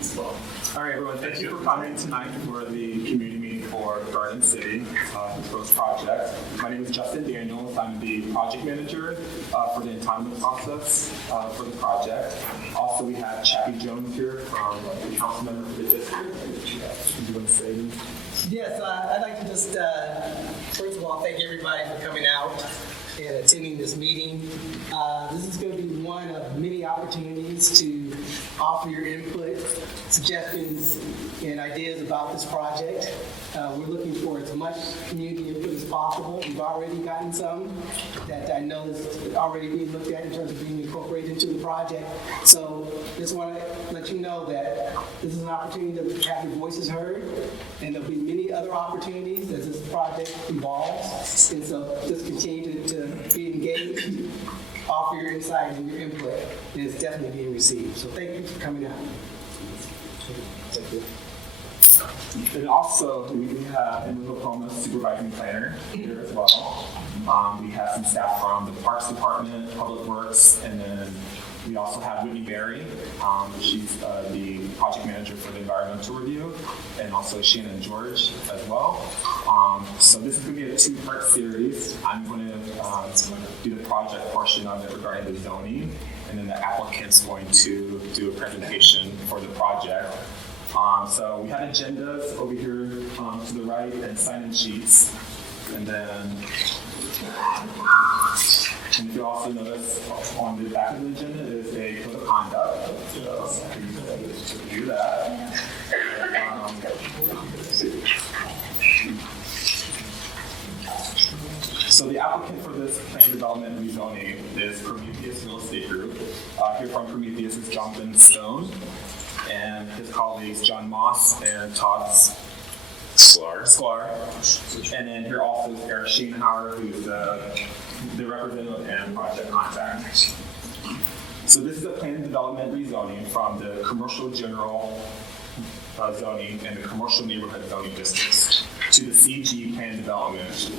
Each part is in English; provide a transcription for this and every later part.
All right, everyone, thank you for coming tonight for the community meeting for Garden City, the first project. My name is Justin Daniels. I'm the project manager for the entitlement process for the project. Also, we have Chappie Jones here from the council member for the district. Do you want to say anything? Yes, I'd like to just, first of all, thank everybody for coming out and attending this meeting. This is going to be one of many opportunities to offer your input, suggestions, and ideas about this project. We're looking for as much community input as possible. We've already gotten some that I know is already being looked at in terms of being incorporated into the project. So just want to let you know that this is an opportunity to have your voices heard, and there'll be many other opportunities as this project evolves. And so just continue to be engaged, offer your insight and your input, and it's definitely being received. So thank you for coming out. Thank you. And also, we have Emily Lopoma, supervising planner, here as well. We have some staff from the Parks Department, Public Works, and then we also have Whitney Berry. She's the project manager for the environmental review, and also Shannon George as well. So this is going to be a two-part series. I'm going to do the project portion of it regarding the zoning, and then the applicant's going to do a presentation for the project. So we have agendas over here to the right and sign-in sheets. And then, and if you also notice on the back of the agenda is a code of conduct. So you do that. So the applicant for this plan development and rezoning is Prometheus Real Estate Group. Here from Prometheus is Jonathan Stone, and his colleagues John Moss and Todd Sklar. And then here also is Eric Schienhauer, who's the representative and project contact. So this is a plan development rezoning from the commercial general zoning and the commercial neighborhood zoning districts to the CG plan development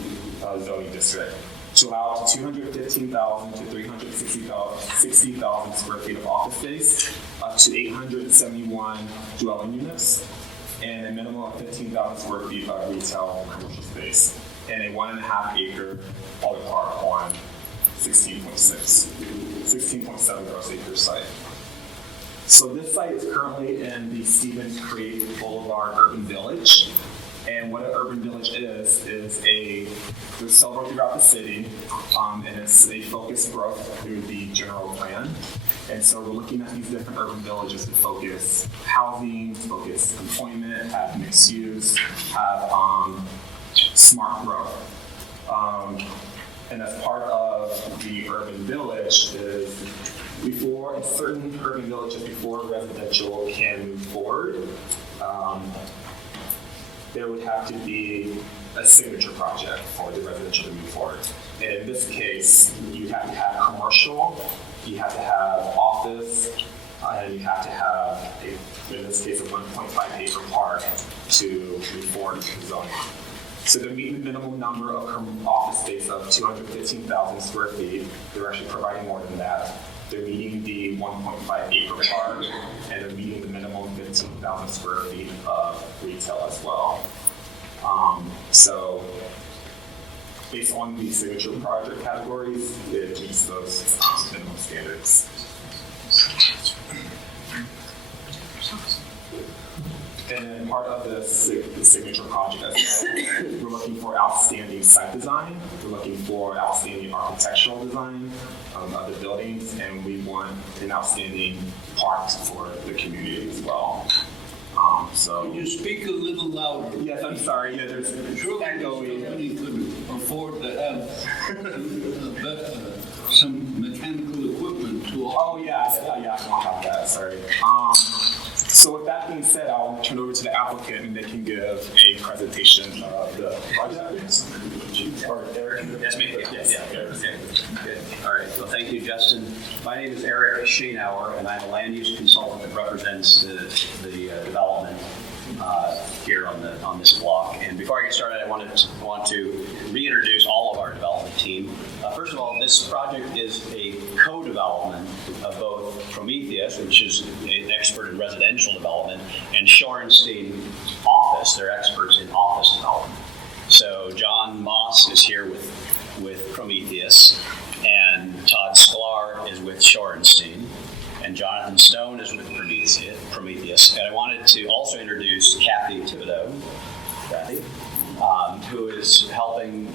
zoning district to allow up to 215,000 to 360,000 square feet of office space, up to 871 dwelling units, and a minimum of 15,000 square feet of retail and commercial space, and a 1.5 acre public park on 16.7 gross acre site. So this site is currently in the Stevens Creek Boulevard Urban Village. And what an urban village is there's several throughout the city, and it's a focused growth through the general plan. And so we're looking at these different urban villages to focus housing, focus employment, have mixed use, have smart growth. And as part of the urban village is before, in certain urban villages, before residential can move forward, there would have to be a signature project for the residential to move forward. And in this case, you have to have commercial, you have to have office, and you have to have, in this case, a 1.5 acre park to move forward with the zoning. So they're meeting the minimum number of office space of 215,000 square feet. They're actually providing more than that. They're meeting the 1.5 acre park, and they're meeting the minimum 15,000 square feet of retail as well. So based on the signature project categories, it meets those minimum standards. And part of the signature project as well, we're looking for outstanding site design, we're looking for outstanding architectural design of the buildings, and we want an outstanding park for the community as well. So can you speak a little louder? Yes, I'm sorry. Yeah, there's echoing. Somebody could afford to have some mechanical equipment to. Oh yeah, I don't have that. Sorry. So with that being said, I'll turn it over to the applicant, and they can give a presentation of the project. Or Eric? That's me. Yes. Yeah. Good. All right. Well, thank you, Justin. My name is Eric Schienhauer, and I'm a land use consultant that represents the development here on this block. And before I get started, I want to reintroduce all of our development team. First of all, this project is a co-development of both Prometheus, which is an expert in residential development, and Shorenstein office. They're experts in office development. So John Moss is here with Prometheus, and Todd Sklar is with Shorenstein, and Jonathan Stone is with Prometheus. And I wanted to also introduce Kathy Thibodeau, who is helping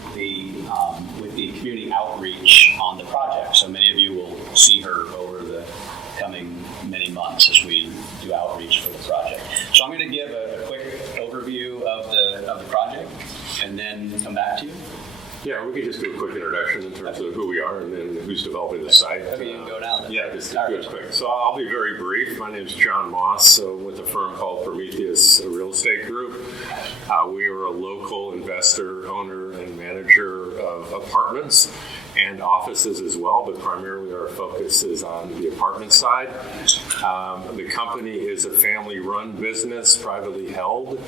with the community outreach on the project. So many of you will see her over the coming many months as we do outreach for the project. So I'm going to give a quick overview of the project and then come back to you. Yeah, we could just do a quick introduction in terms of who we are and then who's developing the site. Okay, you can go now then. Yeah, just All do right. it quick. So I'll be very brief. My name is John Moss, with a firm called Prometheus Real Estate Group. We are a local investor, owner, and manager of apartments and offices as well, but primarily our focus is on the apartment side. The company is a family-run business, privately held.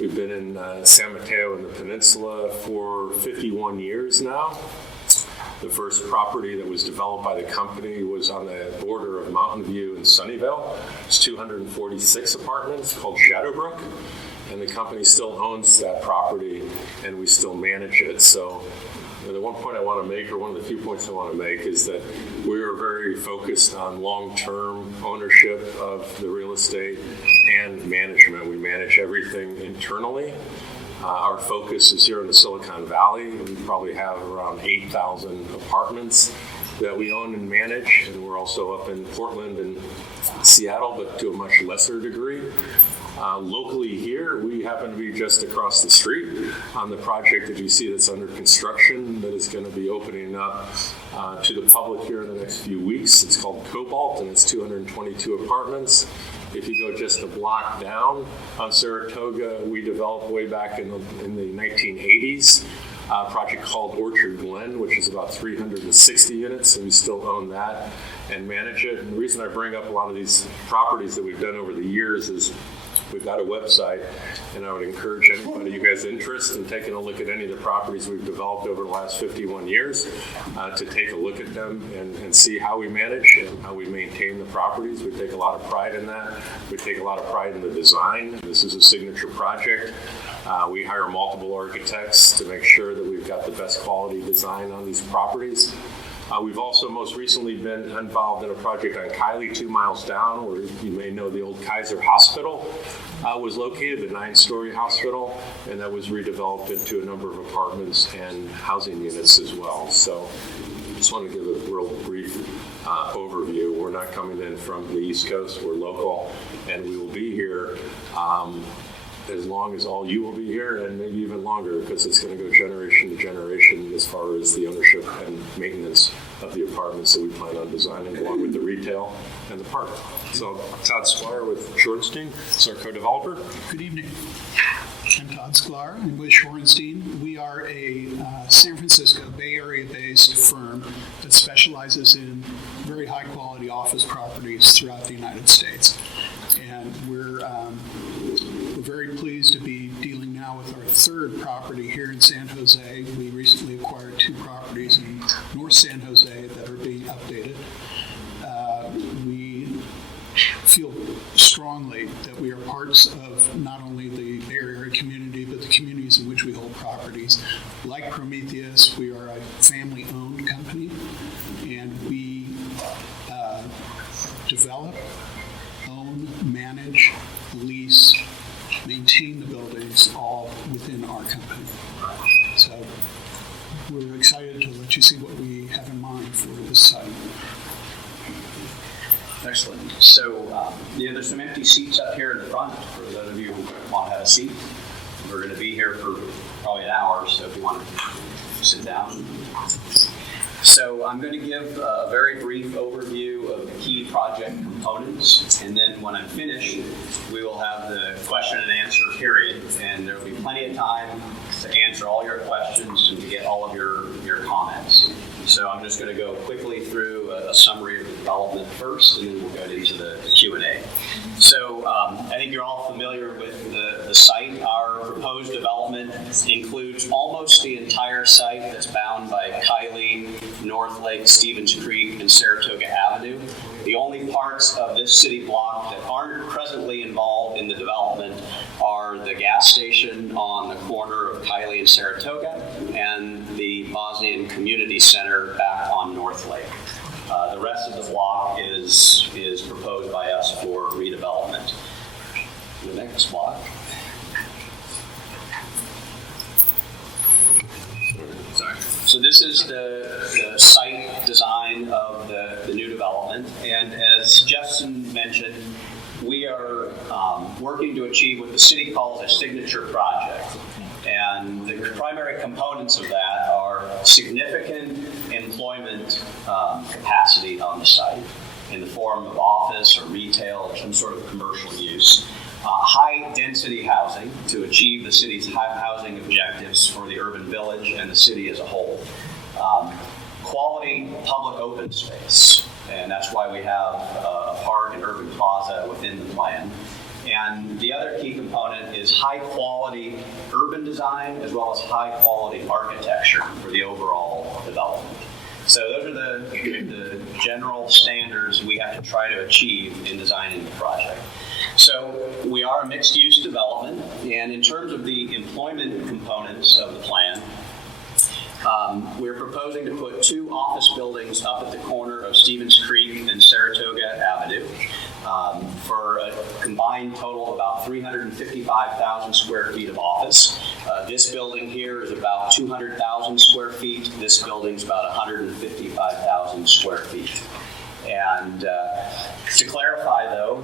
We've been in San Mateo and the Peninsula for 51 years now. The first property that was developed by the company was on the border of Mountain View and Sunnyvale. It's 246 apartments called Shadowbrook, and the company still owns that property and we still manage it. So the one point I want to make, or one of the few points I want to make, is that we are very focused on long-term ownership of the real estate and management. We manage everything internally. Our focus is here in the Silicon Valley. We probably have around 8,000 apartments that we own and manage, and we're also up in Portland and Seattle, but to a much lesser degree. Locally here, we happen to be just across the street on the project that you see that's under construction that is going to be opening up to the public here in the next few weeks. It's called Cobalt, and it's 222 apartments. If you go just a block down on Saratoga, we developed way back in the 1980s a project called Orchard Glen, which is about 360 units, and we still own that and manage it. And the reason I bring up a lot of these properties that we've done over the years is we've got a website, and I would encourage anybody who has interest in taking a look at any of the properties we've developed over the last 51 years to take a look at them and see how we manage and how we maintain the properties. We take a lot of pride in that. We take a lot of pride in the design. This is a signature project. We hire multiple architects to make sure that we've got the best quality design on these properties. We've also most recently been involved in a project on Kylie, 2 miles down, where you may know the old Kaiser Hospital was located, the 9-story hospital, and that was redeveloped into a number of apartments and housing units as well. So just want to give a real brief overview. We're not coming in from the East Coast, we're local, and we will be here as long as all you will be here, and maybe even longer, because it's going to go generation to generation as far as the ownership and maintenance of the apartments that we plan on designing, along with the retail and the park. So Todd Sklar with Shorenstein is our co-developer. Good evening. I'm Todd Sklar. I'm with Shorenstein. We are a San Francisco Bay Area-based firm that specializes in very high-quality office properties throughout the United States. And we're very pleased to be dealing now with our third property here in San Jose. We recently acquired 2 properties in North San Jose that are being updated. We feel strongly that we are parts of not only the Bay Area community, but the communities in which we hold properties. Like Prometheus, we are a family-owned company, and we develop, own, manage, lease, maintain the buildings all within our company. So we're excited to let you see what we have in mind for this site. Excellent. So, there's some empty seats up here in the front for those of you who want to have a seat. We're going to be here for probably an hour, so if you want to sit down. So I'm going to give a very brief overview of the key project components, and then when I'm finished, we will have the question and answer period, and there will be plenty of time to answer all your questions and to get all of your comments. So I'm just going to go quickly through a summary of the development first, and then we'll go into the Q&A. So I think you're all familiar with the site. Our proposed development includes almost the entire site that's bound by Kylie, North Lake, Stevens Creek, and Saratoga Avenue. The only parts of this city block that aren't presently involved involved in the development are the gas station on the corner of Kiley and Saratoga and the Bosnian Community Center back on North Lake. The rest of the block is proposed by us for redevelopment. The next block. Sorry. So this is the site design of the new development, and as Justin mentioned, we are working to achieve what the city calls a signature project. And the primary components of that are significant employment capacity on the site in the form of office or retail or some sort of commercial use. High density housing to achieve the city's housing objectives for the urban village and the city as a whole. Quality public open space, and that's why we have a park and urban plaza within the plan. And the other key component is high quality urban design as well as high quality architecture for the overall development. So those are the general standards we have to try to achieve in designing the project. So we are a mixed-use development, and in terms of the employment components of the plan, we're proposing to put 2 office buildings up at the corner of Stevens Creek and Saratoga Avenue for a combined total of about 355,000 square feet of office. This building here is about 200,000 square feet. This building's about 155,000 square feet. And to clarify, though,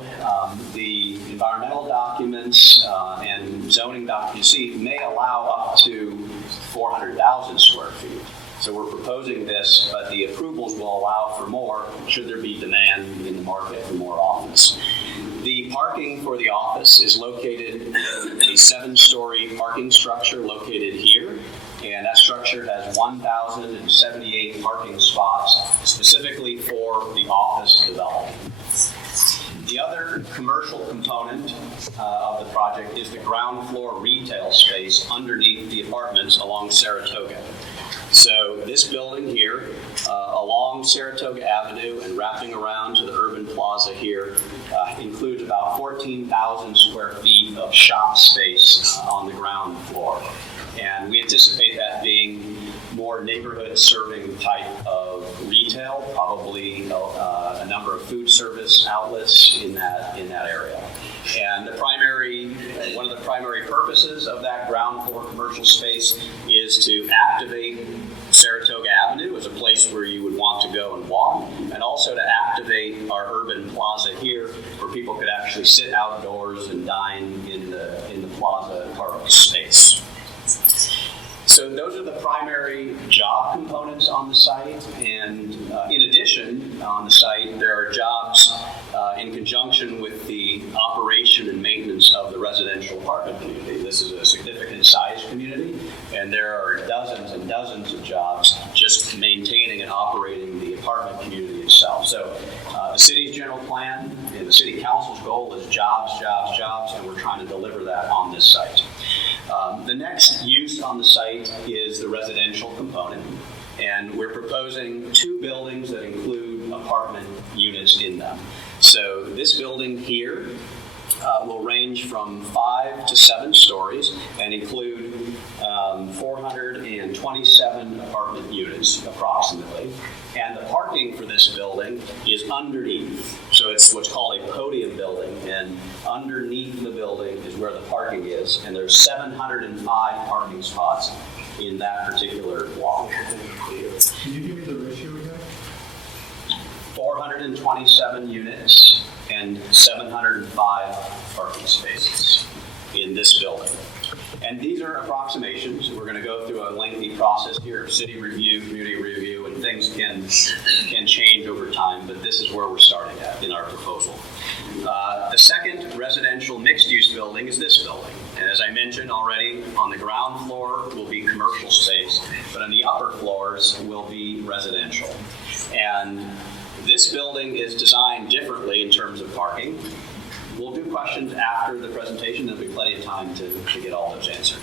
the environmental documents and zoning documents may allow up to 400,000 square feet. So we're proposing this, but the approvals will allow for more should there be demand in the market for more office. The parking for the office is located in a 7-story parking structure located here. And that structure has 1,078 parking spots specifically for the office development. The other commercial component of the project is the ground floor retail space underneath the apartments along Saratoga. So this building here, along Saratoga Avenue and wrapping around to the urban plaza here, includes about 14,000 square feet of shop space on the ground floor. And we anticipate that being more neighborhood serving type of retail, probably a number of food service outlets in that area. And one of the primary purposes of that ground floor commercial space is to activate Saratoga Avenue as a place where you would want to go and walk, and also to activate our urban plaza here where people could actually sit outdoors and dine in the plaza park space. So those are the primary job components on the site, and in addition, on the site, there are jobs in conjunction with the operation and maintenance of the residential apartment community. This is a significant size community, and there are dozens and dozens of jobs just maintaining and operating the apartment community itself. So the city's general plan and the city council's goal is jobs, jobs, jobs, and we're trying to deliver that on this site. The next use on the site is the residential component, and we're proposing 2 buildings that include apartment units in them. So this building here will range from 5 to 7 stories and include 427 apartment units approximately. And the parking for this building is underneath. So it's what's called a podium building, and underneath the building is where the parking is. And there's 705 parking spots in that particular block. Can you give me the ratio again? 427 units and 705 parking spaces in this building. And these are approximations. We're going to go through a lengthy process here of city review, community review, and things can change over time, but this is where we're starting at in our proposal. The second residential mixed-use building is this building. And as I mentioned already, on the ground floor will be commercial space, but on the upper floors will be residential. And this building is designed differently in terms of parking. We'll do questions after the presentation. There'll be plenty of time to get all those answered.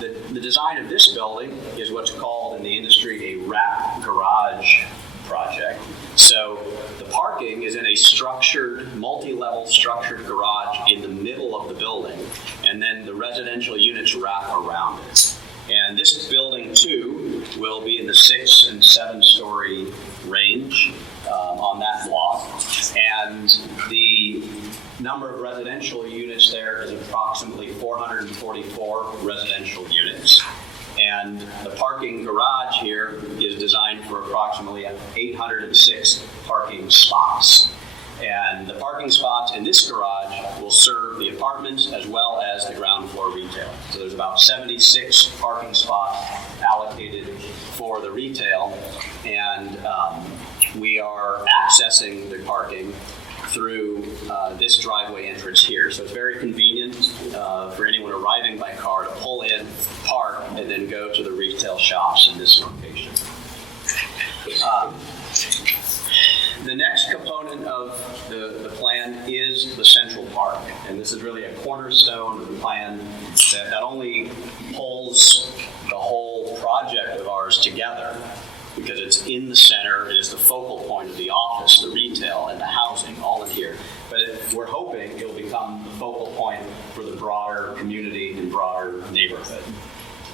The design of this building is what's called in the industry a wrap garage project. So the parking is in a structured, multi-level structured garage in the middle of the building, and then the residential units wrap around it. And this building too will be in the 6 and 7 story range on that block. And the number of residential units there is approximately 444 residential units. And the parking garage here is designed for approximately 806 parking spots. And the parking spots in this garage will serve the apartments as well as the ground floor retail. So there's about 76 parking spots allocated for the retail. And we are accessing the parking through this driveway entrance here. So it's very convenient for anyone arriving by car to pull in, park, and then go to the retail shops in this location. The next component of the plan is the Central Park, and this is really a cornerstone of the plan that not only pulls the whole project of ours together, because it's in the center, it is the focal point of the office, the retail, and the housing, all in here. But we're hoping it will become the focal point for the broader community and broader neighborhood.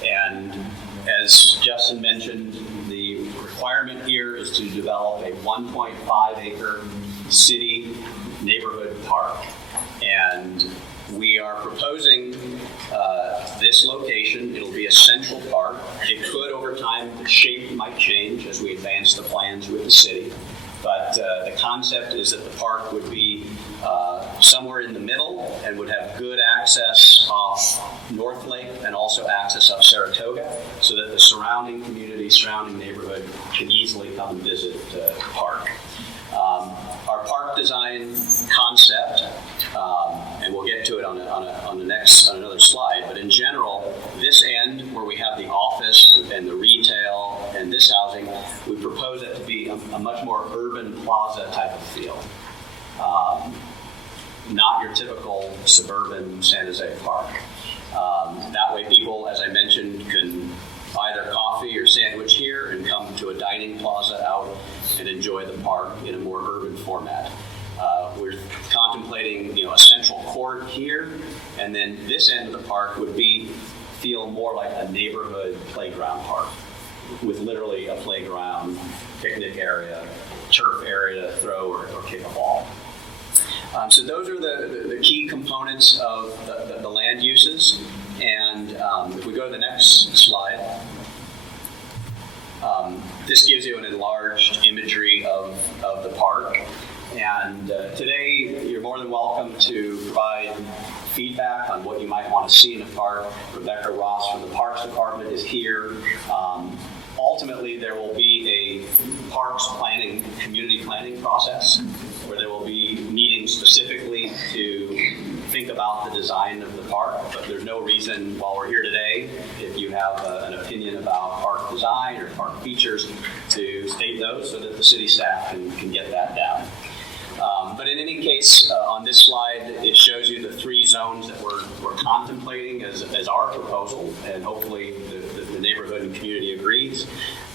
And as Justin mentioned, the requirement here is to develop a 1.5 acre city neighborhood park. And we are proposing this location. It'll be a central park. It could, over time, the shape might change as we advance the plans with the city. But the concept is that the park would be somewhere in the middle and would have good access off North Lake and also access up Saratoga, so that the surrounding community, surrounding neighborhood can easily come and visit the park. Our park design concept, and we'll get to it on another slide, but in general, this end where we have the office and the retail and this housing, we propose it to be a much more urban plaza type of feel. Not your typical suburban San Jose park. That way people, as I mentioned, can buy their coffee or sandwich here and come to a dining plaza out and enjoy the park in a more urban format. We're contemplating, a central court here, and then this end of the park would feel more like a neighborhood playground park, with literally a playground, picnic area, turf area to throw or kick a ball. So those are the key components of the land uses. And if we go to the next slide, this gives you an enlarged imagery of the park. And today, you're more than welcome to provide feedback on what you might want to see in the park. Rebecca Ross from the Parks Department is here. Ultimately, there will be a parks planning, community planning process where there will be meetings specifically to think about the design of the park. But there's no reason, while we're here today, if you have an opinion about park design or park features, to state those so that the city staff can get that down. But in any case, on this slide, it shows you the 3 zones that we're contemplating as our proposal, and hopefully the neighborhood and community agrees.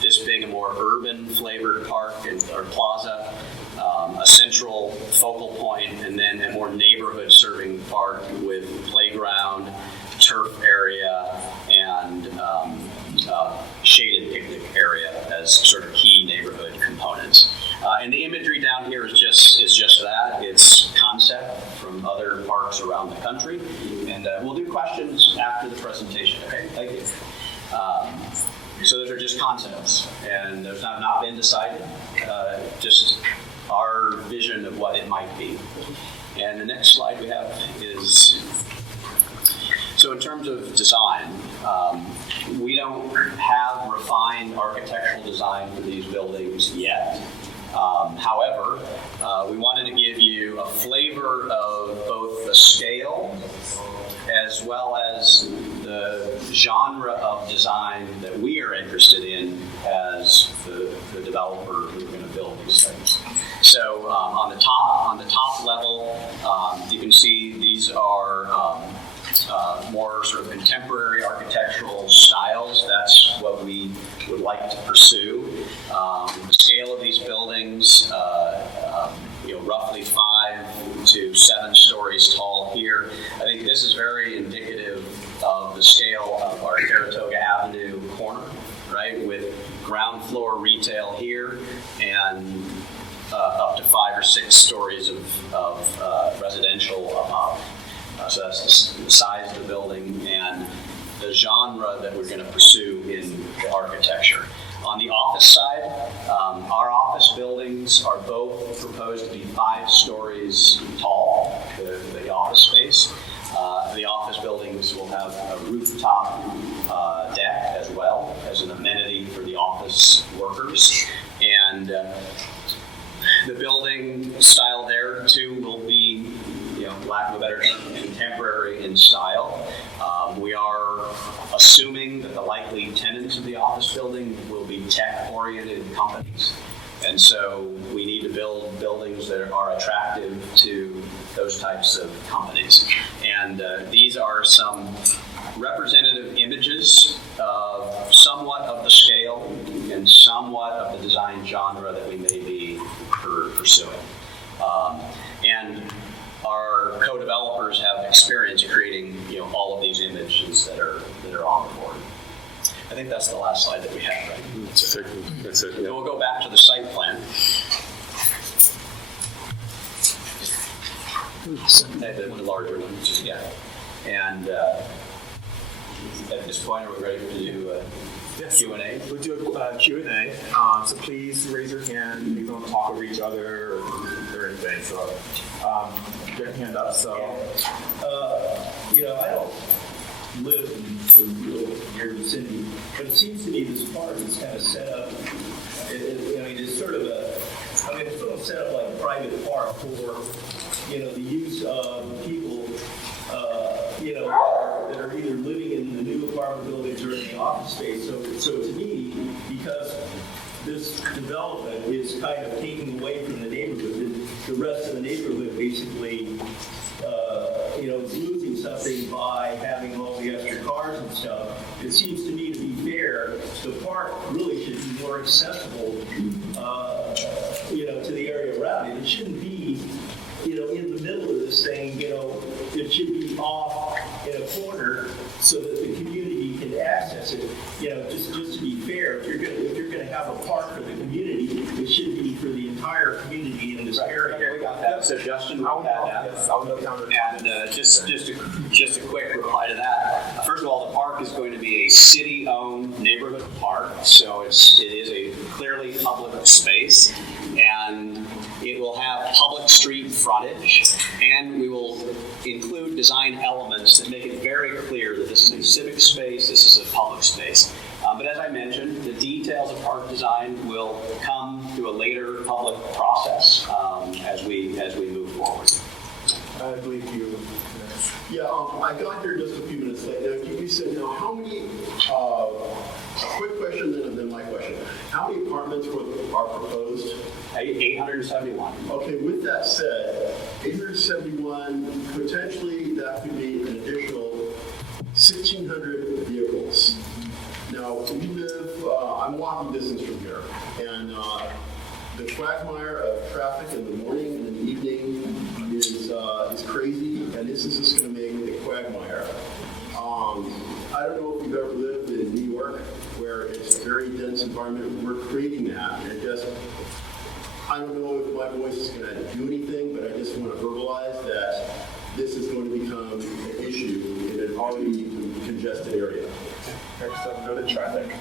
This being a more urban flavored park or plaza, a central focal point, and then a more neighborhood serving park with playground, turf area, and shaded picnic area as sort of key neighborhood components. And the imagery down here is just that. It's concept from other parks around the country. And we'll do questions after the presentation. Okay, thank you. So those are just concepts, and those have not been decided. Just our vision of what it might be. And the next slide we have is, so in terms of design, we don't have refined architectural design for these buildings yet. However, we wanted to give you a flavor of both the scale as well as the genre of design that we are interested in as the developer who's going to build these things. So on the top level, you can see these are more sort of contemporary architectural styles. That's what we would like to pursue. The scale of these buildings roughly 5 to 7 stories tall here. I think this is very indicative of the scale of our Saratoga Avenue corner, right, with ground floor retail here and up to 5 or 6 stories of residential above. So that's the size of the building and the genre that we're going to pursue in the architecture. On the office side, our office buildings are both proposed to be 5 stories tall, the office space. The office buildings will have a rooftop deck as well as an amenity for the office workers. And the building style there too will be, lack of a better term, contemporary in style. We are assuming that the likely tenants of the office building will be tech-oriented companies. And so we need to build buildings that are attractive to those types of companies. And these are some representative images of somewhat of the scale and somewhat of the design genre that we may be pursuing. And our co-developers have experience creating, all of these images that are on the board. I think that's the last slide that we have, right? That's it. So Yeah. we'll go back to the site plan. The larger one, yeah. And at this point, are we ready to do Q&A? We'll do a Q&A. So please raise your hand. We don't talk over each other or anything. So get your hand up. So I don't live in the real near vicinity, but it seems to me this park is kind of set up. It's sort of set up like a private park for the use of people that are either living in the new apartment buildings or in the office space. So to me, because this development is kind of taking away from the neighborhood, the rest of the neighborhood basically is losing something by having all the extra cars and stuff. It seems to me, to be fair, the park really should be more accessible, to the area around it. It shouldn't be, in the middle of this thing. It should be off in a corner so that the community can access it. Just to be fair, if you're gonna have a park for the community, it should be for the entire community in this area. Okay, we got that. So Justin wrote that down. I'll note down. And just a quick reply to that. First of all, the park is going to be a city-owned neighborhood park, so it is a clearly public space, and it will have public street frontage, and we will include design elements that make it very clear that this is a civic space, this is a public space. But as I mentioned, the details of park design will come through a later public process as we move forward. I believe you. Yeah, I got here just a few minutes late. Now, you said, how many, quick question and then my question. How many apartments are proposed? 871. Okay, with that said, 871, potentially that could be an additional 1,600 vehicles. Now, we live, I'm walking distance from here, and the quagmire of traffic in the morning and in the evening is crazy, and this is just going to make it a quagmire. I don't know if you've ever lived in New York, where it's a very dense environment. We're creating that, and I don't know if my voice is going to do anything, but I just want to verbalize that this is going to become an issue in an already congested area. Next up, go to traffic.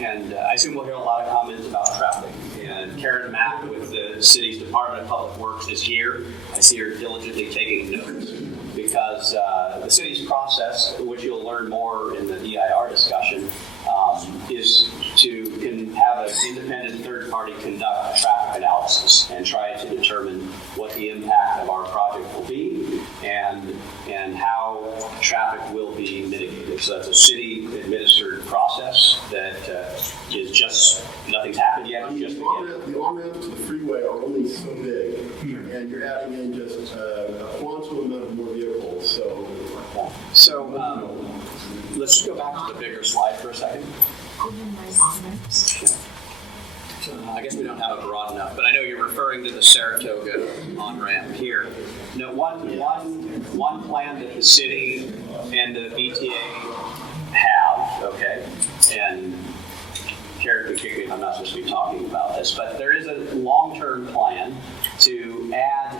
And I assume we'll hear a lot of comments about traffic. And Karen Mack with the city's Department of Public Works is here. I see her diligently taking notes because the city's process, which you'll learn more in the DIR discussion, is to have an independent third party conduct a traffic analysis and try to determine what the impact of our project will be and how traffic will be mitigated. So that's a city administered process that is just, nothing's happened yet. I mean, Just the on-ramps to the freeway are only so big, and you're adding in just a quantum amount of more vehicles. So let's just go back to the bigger slide for a second. I guess we don't have it broad enough, but I know you're referring to the Saratoga on-ramp here. Now, one plan that the city and the BTA have, okay, and Karen could kick me if I'm not supposed to be talking about this, but there is a long-term plan to add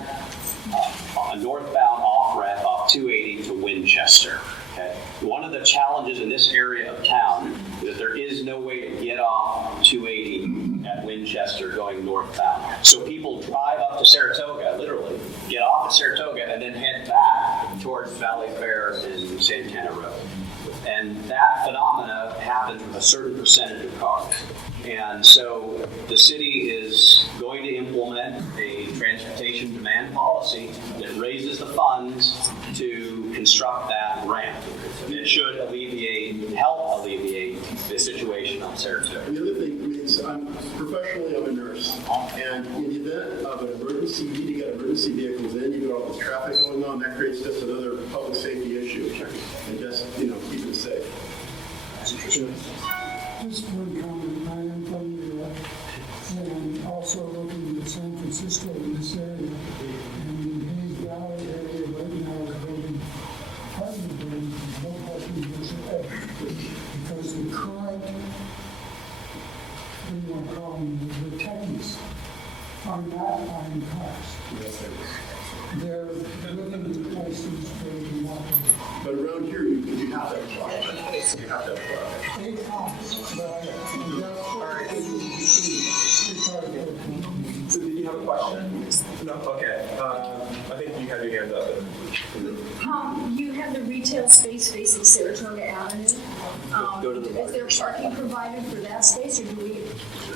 a northbound off-ramp off 280 to Winchester. Okay. One of the challenges in this area of town is that there is no way to get off 280 at Winchester going northbound. So people drive up to Saratoga, literally, get off at Saratoga, and then head back towards Valley Fair and Santana Road. And that phenomena happens with a certain percentage of cars. And so the city is going to implement a transportation demand policy that raises the funds to construct that ramp. It should help alleviate the situation on Saratoga. And the other thing is, professionally, I'm a nurse. And in the event of an emergency, you need to get emergency vehicles in, you've got all this traffic going on, that creates just another public safety issue. And just, keep it safe. Just one comment, I am from the, and also looking at San Francisco in this area. And in Hayes Valley area right now is building apartment buildings, no parking whatsoever. Because the current, what do you want to call them, the techniques are not buying cars. They're living in places where you want to. But around here, you have that problem. You have that problem. 8 cars, but So did you have a question? No? Okay. I think you have your hand up. You have the retail space facing Saratoga Avenue. Go to the Is there parking provided for that space, or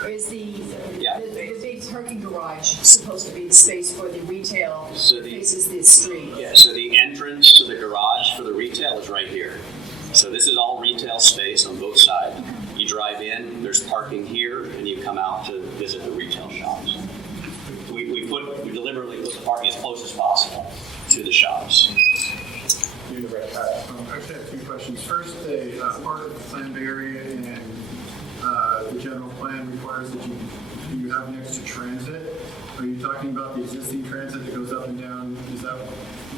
is the big parking garage supposed to be the space for the retail that faces the street? Yeah, so the entrance to the garage for the retail is right here. So this is all retail space on both sides. You drive in, there's parking here, and you come out to visit the retail shops. We deliberately put the parking as close as possible to the shops. I actually have 2 questions. First, part of the planned area and the general plan requires that you have next to transit. Are you talking about the existing transit that goes up and down? Is that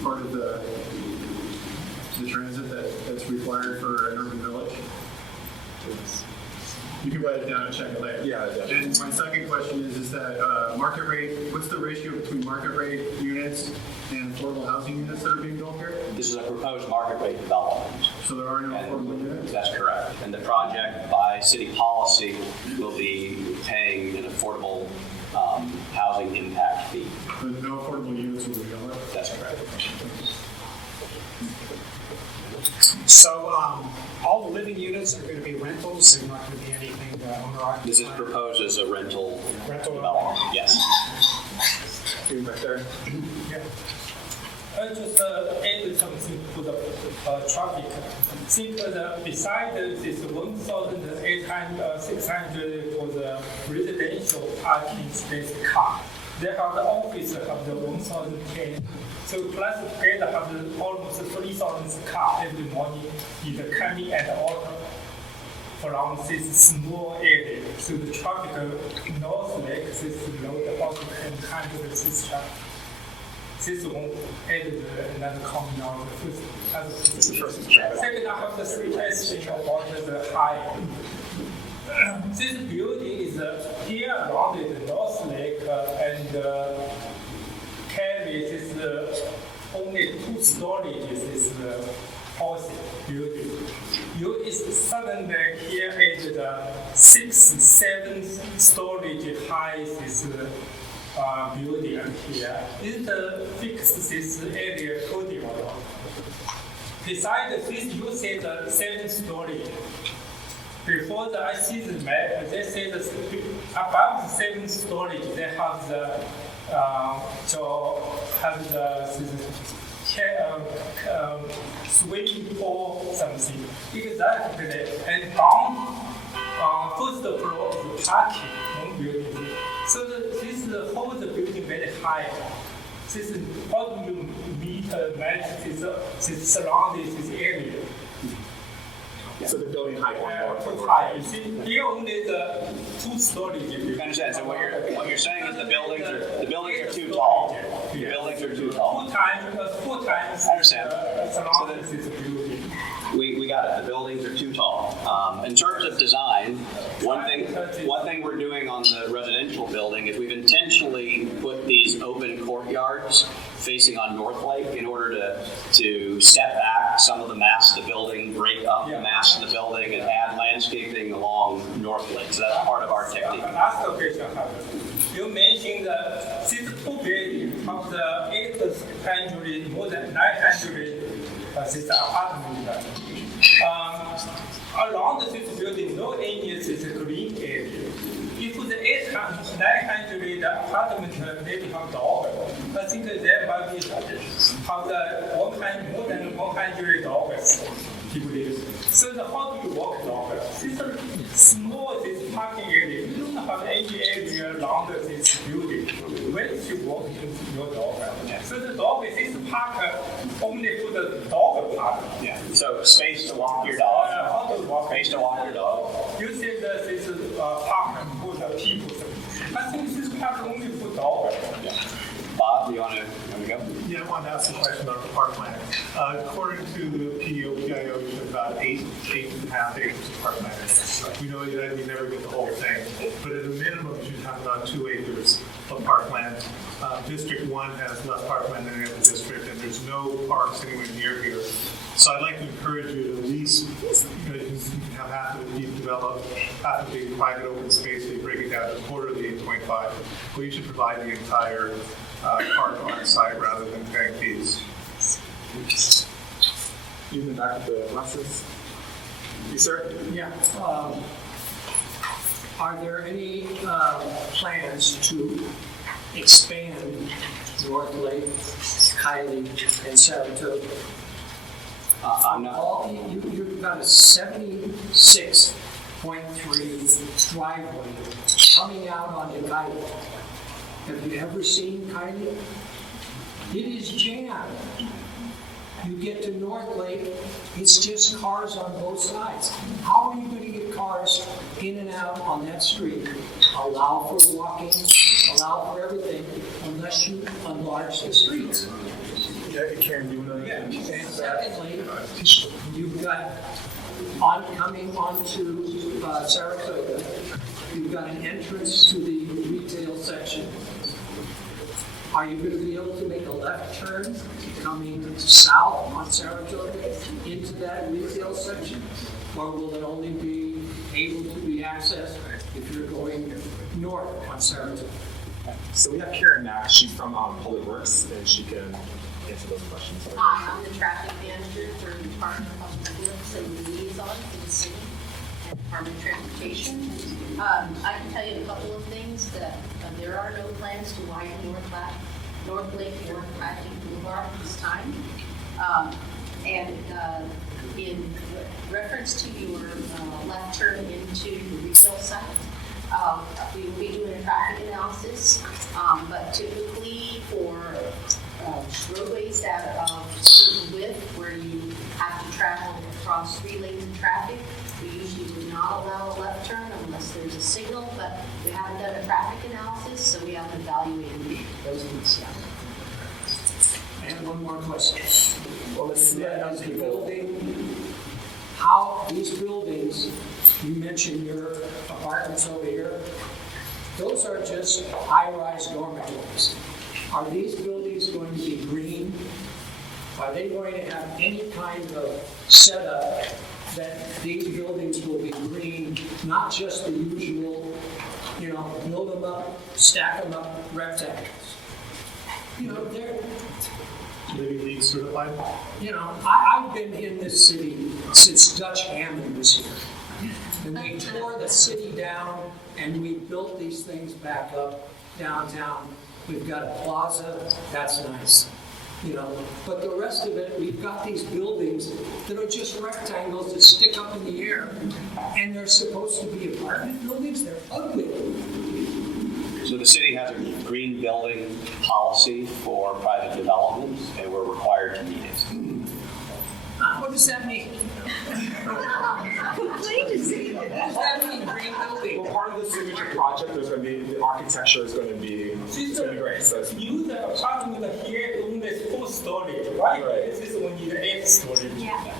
part of the transit that's required for an urban village? You can write it down and check it later. Yeah, definitely. And my second question is that market rate, what's the ratio between market rate units and affordable housing units that are being built here? This is a proposed market rate development. So there are no affordable units? That's correct. And the project, by city policy, will be paying an affordable housing impact fee. But no affordable units will be built? That's correct. So all the living units are going to be rentals, they're not going to be anything owner-occupied? This is proposed as a rental development. Yes. You right there. Yeah. I just add something to the traffic. Think beside this 1,600 for the residential parking space car, they have the office of the 1,010. So plus together have almost 3,000 cars every morning either coming and out from this small area. So the traffic north lake, this road also can handle this traffic. This one added another coming out first. Second, I have the suggestion about the height. This building is here around the North Lake and carries this only 2 stories. This house building. You is suddenly here is the 6-7 storage high this building here. Is the fixed this area coding or not? Besides this, you say the 7 story. Before I see the map, they say that above the 7 story, they have the swimming pool something. Exactly. And down first floor is parking, one building. So this whole building very high. This is how do you match this surrounding this area? So the building height going more too toward high. You see, here only the 2-story. I understand. So what you're saying is the buildings are too tall. The buildings are too tall. 4 times. I understand. Surroundings is building. We got it. The buildings are too tall. In terms of design, one thing we're doing on the residential building is we've intentionally put these open courtyards facing on North Lake in order to step back some of the mass of the building, break up the mass of the building, and add landscaping along North Lake. So that's part of our technique. Last question, you mentioned that since 2 buildings of the 800, more than 900 this apartment. Around this building, no areas is a green area. If the 800, 900 apartment maybe have dog, I think there might be have the more than 100 dogs. People live. So how do you walk dog? This small this parking area, you don't have any area around this building. Where is you walk your dog? So the dog is this park only for the dog park. Yeah. So space to walk your dog. How to walk? Space to walk your dog. You say that this park for the people. I think this is park only for dog. Yeah. Bob, do you want to go? Yeah, I wanted to ask a question about the park plan. According to the PDO, you should about 8.5 acres of park land. We know that you never get the whole thing, but at a minimum, you should have about 2 acres of park land. District 1 has less park land than any other district, and there's no parks anywhere near here. So I'd like to encourage you to at least, you can have half of it deep developed, half of it be private open space, so you break it down to a quarter of the 8.5. Well, you should provide the entire park on site rather than paying fees. You in the back of the buses? You, sir? Yeah. Are there any plans to expand North Lake, Kylie, and Saratoga? I'm not. You've got a 76.3 driveway coming out onto Kylie. Have you ever seen Kylie? It is jammed. You get to North Lake, it's just cars on both sides. How are you going to get cars in and out on that street? Allow for walking, allow for everything, unless you enlarge the streets. Yeah, Karen, do you want to? And secondly, you've got coming onto Saratoga, you've got an entrance to the retail section. Are you going to be able to make a left turn coming south on Saratoga into that retail section? Or will it only be able to be accessed if you're going north on Saratoga? So we have Karen Mack. She's from Public Works, and she can answer those questions. Hi, I'm the traffic manager for the Department of Public Works and liaison for the city and Department of Transportation. I can tell you a couple of things that there are no plans to widen North Lake or Crafting Boulevard at this time. In reference to your left turn into the retail site, we will be doing a traffic analysis, but typically for roadways that are of certain width where you have to travel across 3 lanes of traffic, we usually would not allow a left turn unless there's a signal, but we haven't done a traffic analysis, so we haven't evaluated those needs yet. And one more question. Well, let's see. How these buildings, you mentioned your apartments over here, those are just high-rise dormitories. Are these buildings going to be green? Are they going to have any kind of setup that these buildings will be green, not just the usual, build them up, stack them up rectangles? They're... Maybe LEED certified? I've been in this city since Dutch Hammond was here. And they tore the city down and we built these things back up downtown. We've got a plaza, that's nice. But the rest of it, we've got these buildings that are just rectangles that stick up in the air. And they're supposed to be apartment buildings, they're ugly. So the city has a green building policy for private development, and we're required to meet it. What does that mean? part of the signature project, there's going to be, the architecture is going to be great. So it's, You the apartment here only 4 stories, right? This is only the 8 stories. Yeah.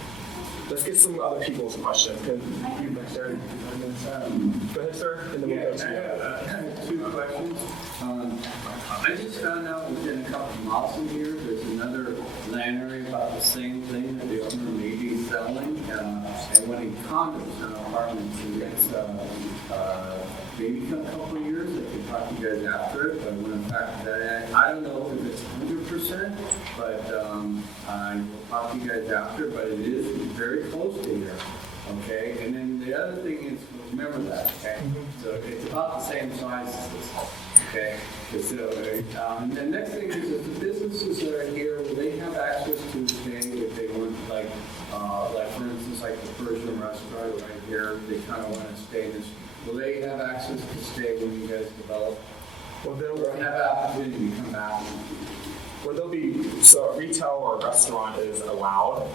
let's get some other people's questions. Can you back there? Go ahead, sir, and then we'll go to you. I have 2 questions. I just found out within a couple of miles from here, there's another land area about the same thing that the owner may be selling, and wanting condos and apartments, and it's maybe a couple of years. I can talk to you guys after it, but I want to factor that in. I don't know if it's 100%, but I will talk to you guys after, but it is very close to here. Okay, and then the other thing is, remember that, okay? So it's about the same size as this, okay? So, and the next thing is that the businesses that are here, will they have access to stay if they want, like for instance, like the Persian restaurant right here, they kind of want to stay this, will they have access to stay when you guys develop? Well, they'll have an opportunity to come back. Well, there'll be, so retail or restaurant is allowed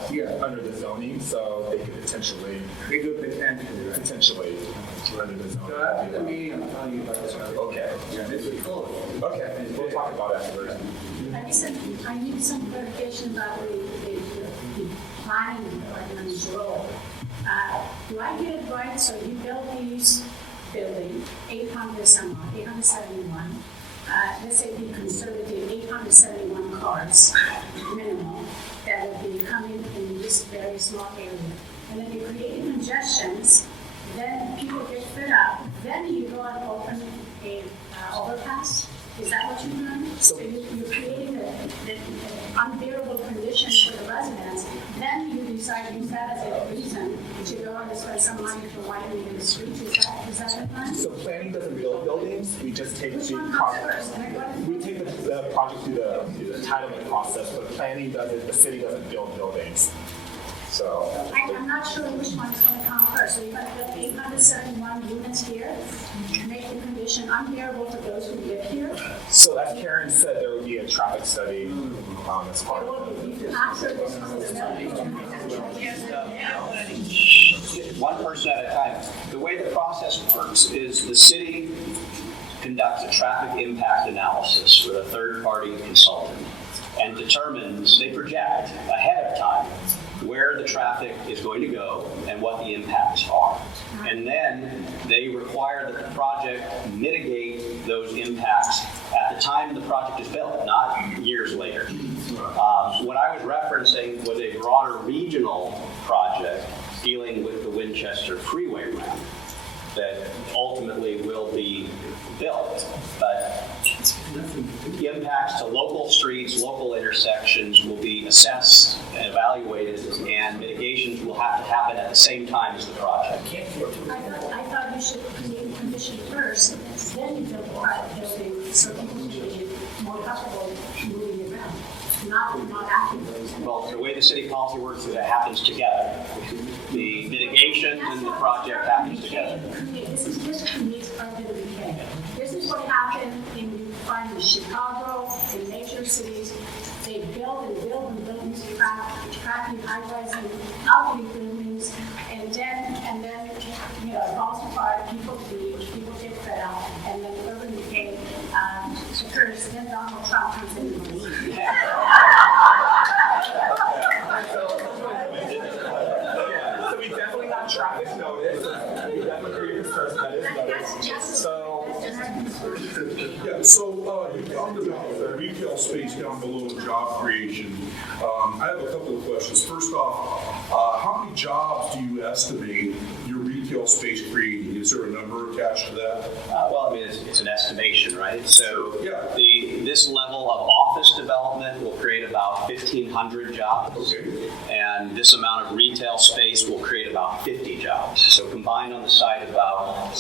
under the zoning, so they could potentially. They could potentially, right? Potentially under the zoning. So after the meeting, I'm telling you about this. Okay. Yeah, this is close. Okay, we'll talk about it afterwards. I need some clarification about the planning department's role. Do I get it right? So you built these buildings, 871. Let's say be conservative, 871 cars minimum that would be coming in this very small area. And then you create congestions, then people get fed up, then you go and open a overpass. Is that what you're doing? So you're creating the unbearable conditions for the residents, then you decide to use that as a reason to go and spend some money for widening the streets. Is that the plan? So planning doesn't build buildings, we just take Which the one project. comes first? We take the project through the entitlement process, but planning doesn't, the city doesn't build buildings. So. I'm not sure which one is going to come first. So you're going to build 871 units here, make the condition unbearable for those who live here. So as Karen said, there would be a traffic study as part of it. After this one is built. One person at a time. The way the process works is the city conducts a traffic impact analysis with a third-party consultant and determines, they project ahead of time where the traffic is going to go and what the impacts are. And then they require that the project mitigate those impacts at the time the project is built, not years later. What I was referencing was a broader regional project dealing with the Winchester Freeway route that ultimately will be built. But the impacts to local streets, local intersections will be assessed and evaluated, and mitigations will have to happen at the same time as the project. I thought you should create a condition first, then you build the private building so people can be more comfortable moving around. Not afterwards. Well, the way the city policy works is it happens together. The mitigation and the project happens together. This creates urban decay. This is what happened in Chicago, in major cities. They build and build and build these cracking, high-rising, ugly buildings, and then it falls apart. People leave, people get fed up, and then urban decay occurs. Then Donald Trump comes in. So we definitely have traffic notice. We definitely create concerns notice. So you talked about the retail space down below and job creation. I have a couple of questions. First off, how many jobs do you estimate your retail space creating? Is there a number attached to that? Well, I mean, it's an estimation, right? So this level of office development will create about 1,500 jobs. Okay. And this amount of retail space will create about 50 jobs. So combined on the site, about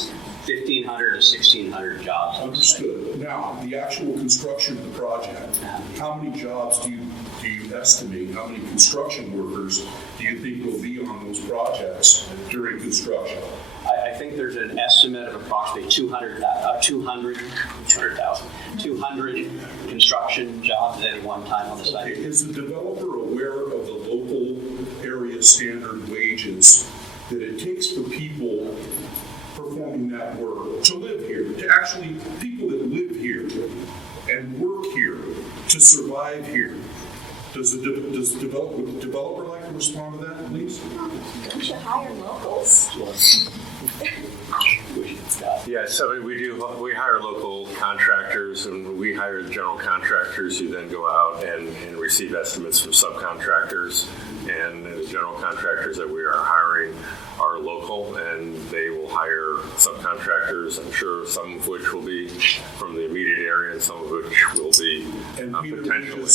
1,500 to 1,600 jobs. Understood. Now, the actual construction of the project, how many jobs do you estimate? How many construction workers do you think will be on those projects during construction? I think there's an estimate of approximately 200 construction jobs at any one time on the site. Okay. Is the developer aware of the local area standard wages that it takes for people, for performing that work, to live here, to actually, people that live here and work here, to survive here. Does the developer like to respond to that, please? Don't you hire locals? Yeah, so we hire local contractors, and we hire general contractors who then go out and receive estimates from subcontractors. And the general contractors that we are hiring are local, and they will hire subcontractors, I'm sure some of which will be from the immediate area and some of which will be potentially.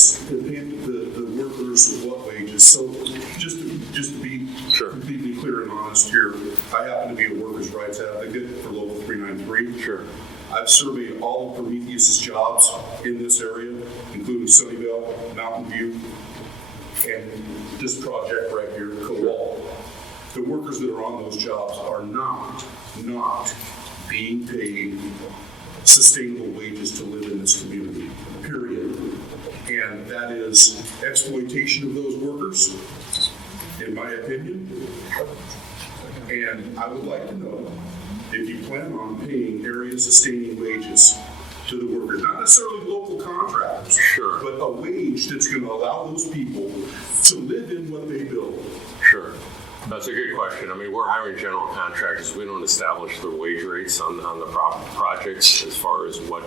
The workers what wages? So just to be completely clear and honest here, I happen to be a workers' rights advocate for Local 393. Sure. I've surveyed all of Prometheus's jobs in this area, including Sunnyvale, Mountain View, and this project right here, Cobalt. The workers that are on those jobs are not being paid sustainable wages to live in this community, period. And that is exploitation of those workers, in my opinion. And I would like to know if you plan on paying area-sustaining wages to the workers, not necessarily local contractors, but a wage that's going to allow those people to live in what they build. Sure. That's a good question. I mean, we're hiring general contractors. We don't establish the wage rates on the projects as far as what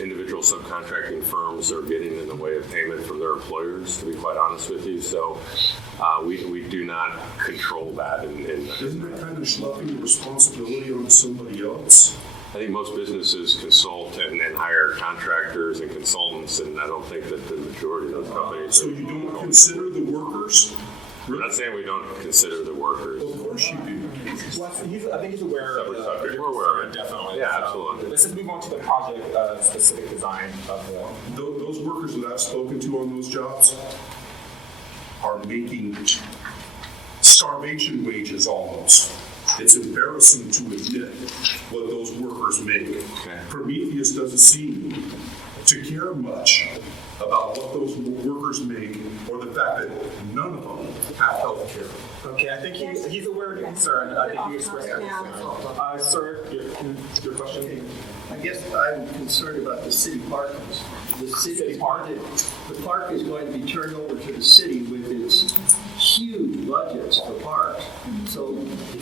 individual subcontracting firms are getting in the way of payment from their employers, to be quite honest with you. So we do not control that. Isn't that kind of schlepping the responsibility on somebody else? I think most businesses consult and hire contractors and consultants, and I don't think that the majority of those companies. So you don't consider the workers? I'm not saying we don't consider the workers. Of course you do. Well, I think he's aware of We're aware of it. Definitely. Yeah, So absolutely. let's just move on to the project specific design of the. Those workers that I've spoken to on those jobs are making starvation wages almost. It's embarrassing to admit what those workers make. Okay. Prometheus doesn't seem to care much about what those workers make or the fact that none of them have health care. Okay, I think he's aware of the concern. I think you expressed that concern. Sir, your question? I guess I'm concerned about the city park. The city park. The park is going to be turned over to the city with its huge budgets for parks. So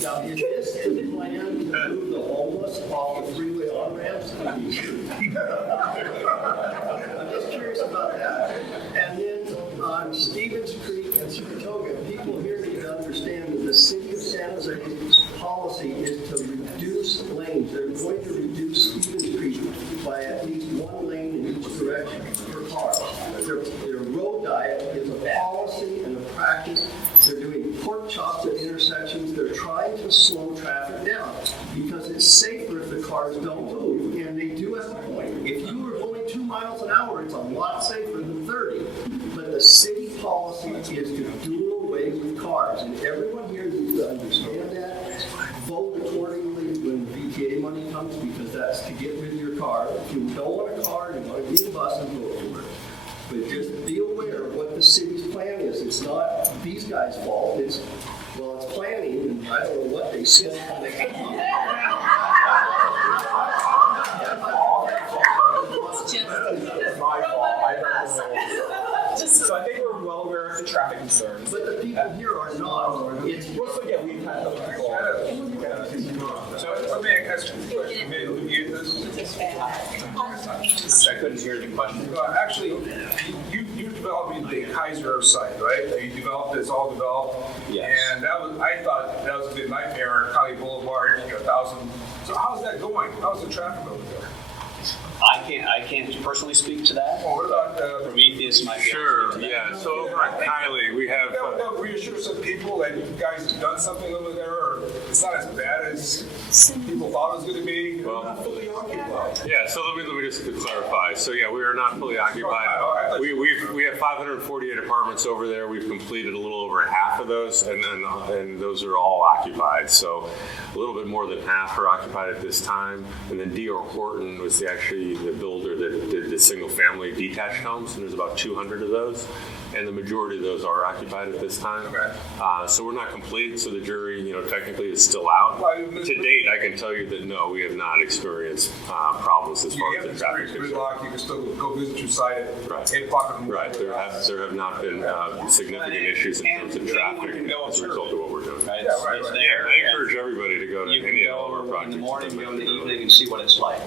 now is this the plan to move the homeless off the freeway on-ramps? I'm just curious about that. And then on Stevens Creek and Saratoga, people here need to understand that the city of San Jose's policy is to reduce lanes. They're going to reduce Stevens Creek by at least one lane in each direction per car. Their road diet is a policy and a practice. They're doing pork chops at intersections. They're trying to slow traffic down because it's safer if the cars don't move. And they do have a point. If you were going 2 miles an hour, it's a lot safer than 30. But the city policy is to do away with cars. And everyone here needs to understand that. Vote accordingly when VTA money comes because that's to get rid of your car. If you don't want a car, you want to be in a bus and vote for it. But just be aware of what the city's plan is. It's not these guys' fault. It's planning, and I don't know what they said when they came up. So I think we're well aware of the traffic concerns. But the people here are not. It's we've had other people. So let me ask you a question. May I alleviate this? I couldn't hear the question. Actually, you developed the Kaiser site, right? You developed it's all developed. Yes. And I thought that was a big nightmare on Cali Boulevard, 1,000. So how's that going? How's the traffic over there? I can't personally speak to that. Well, what about Prometheus might be Sure, yeah. So over at Kylie, we have. That reassures some people that you guys have done something over there, or it's not as bad as people thought it was going to be. Well, not fully occupied. Yeah, so let me just clarify. So yeah, we are not fully occupied. We have 548 apartments over there. We've completed a little over half of those, and those are all occupied. So a little bit more than half are occupied at this time. And then D.R. Horton was actually the builder that did the single-family detached homes, and there's about 200 of those. and the majority of those are occupied at this time. So we're not complete, so the jury, technically is still out. To date, I can tell you that no, we have not experienced problems as far as the traffic is concerned. You can still go visit your site at 8 o'clock in the morning. Right, there have not been significant issues in terms of traffic as a result of what we're doing. Right? Yeah, I encourage everybody to go to any and all of our projects. In the morning, go in the evening, and see what it's like.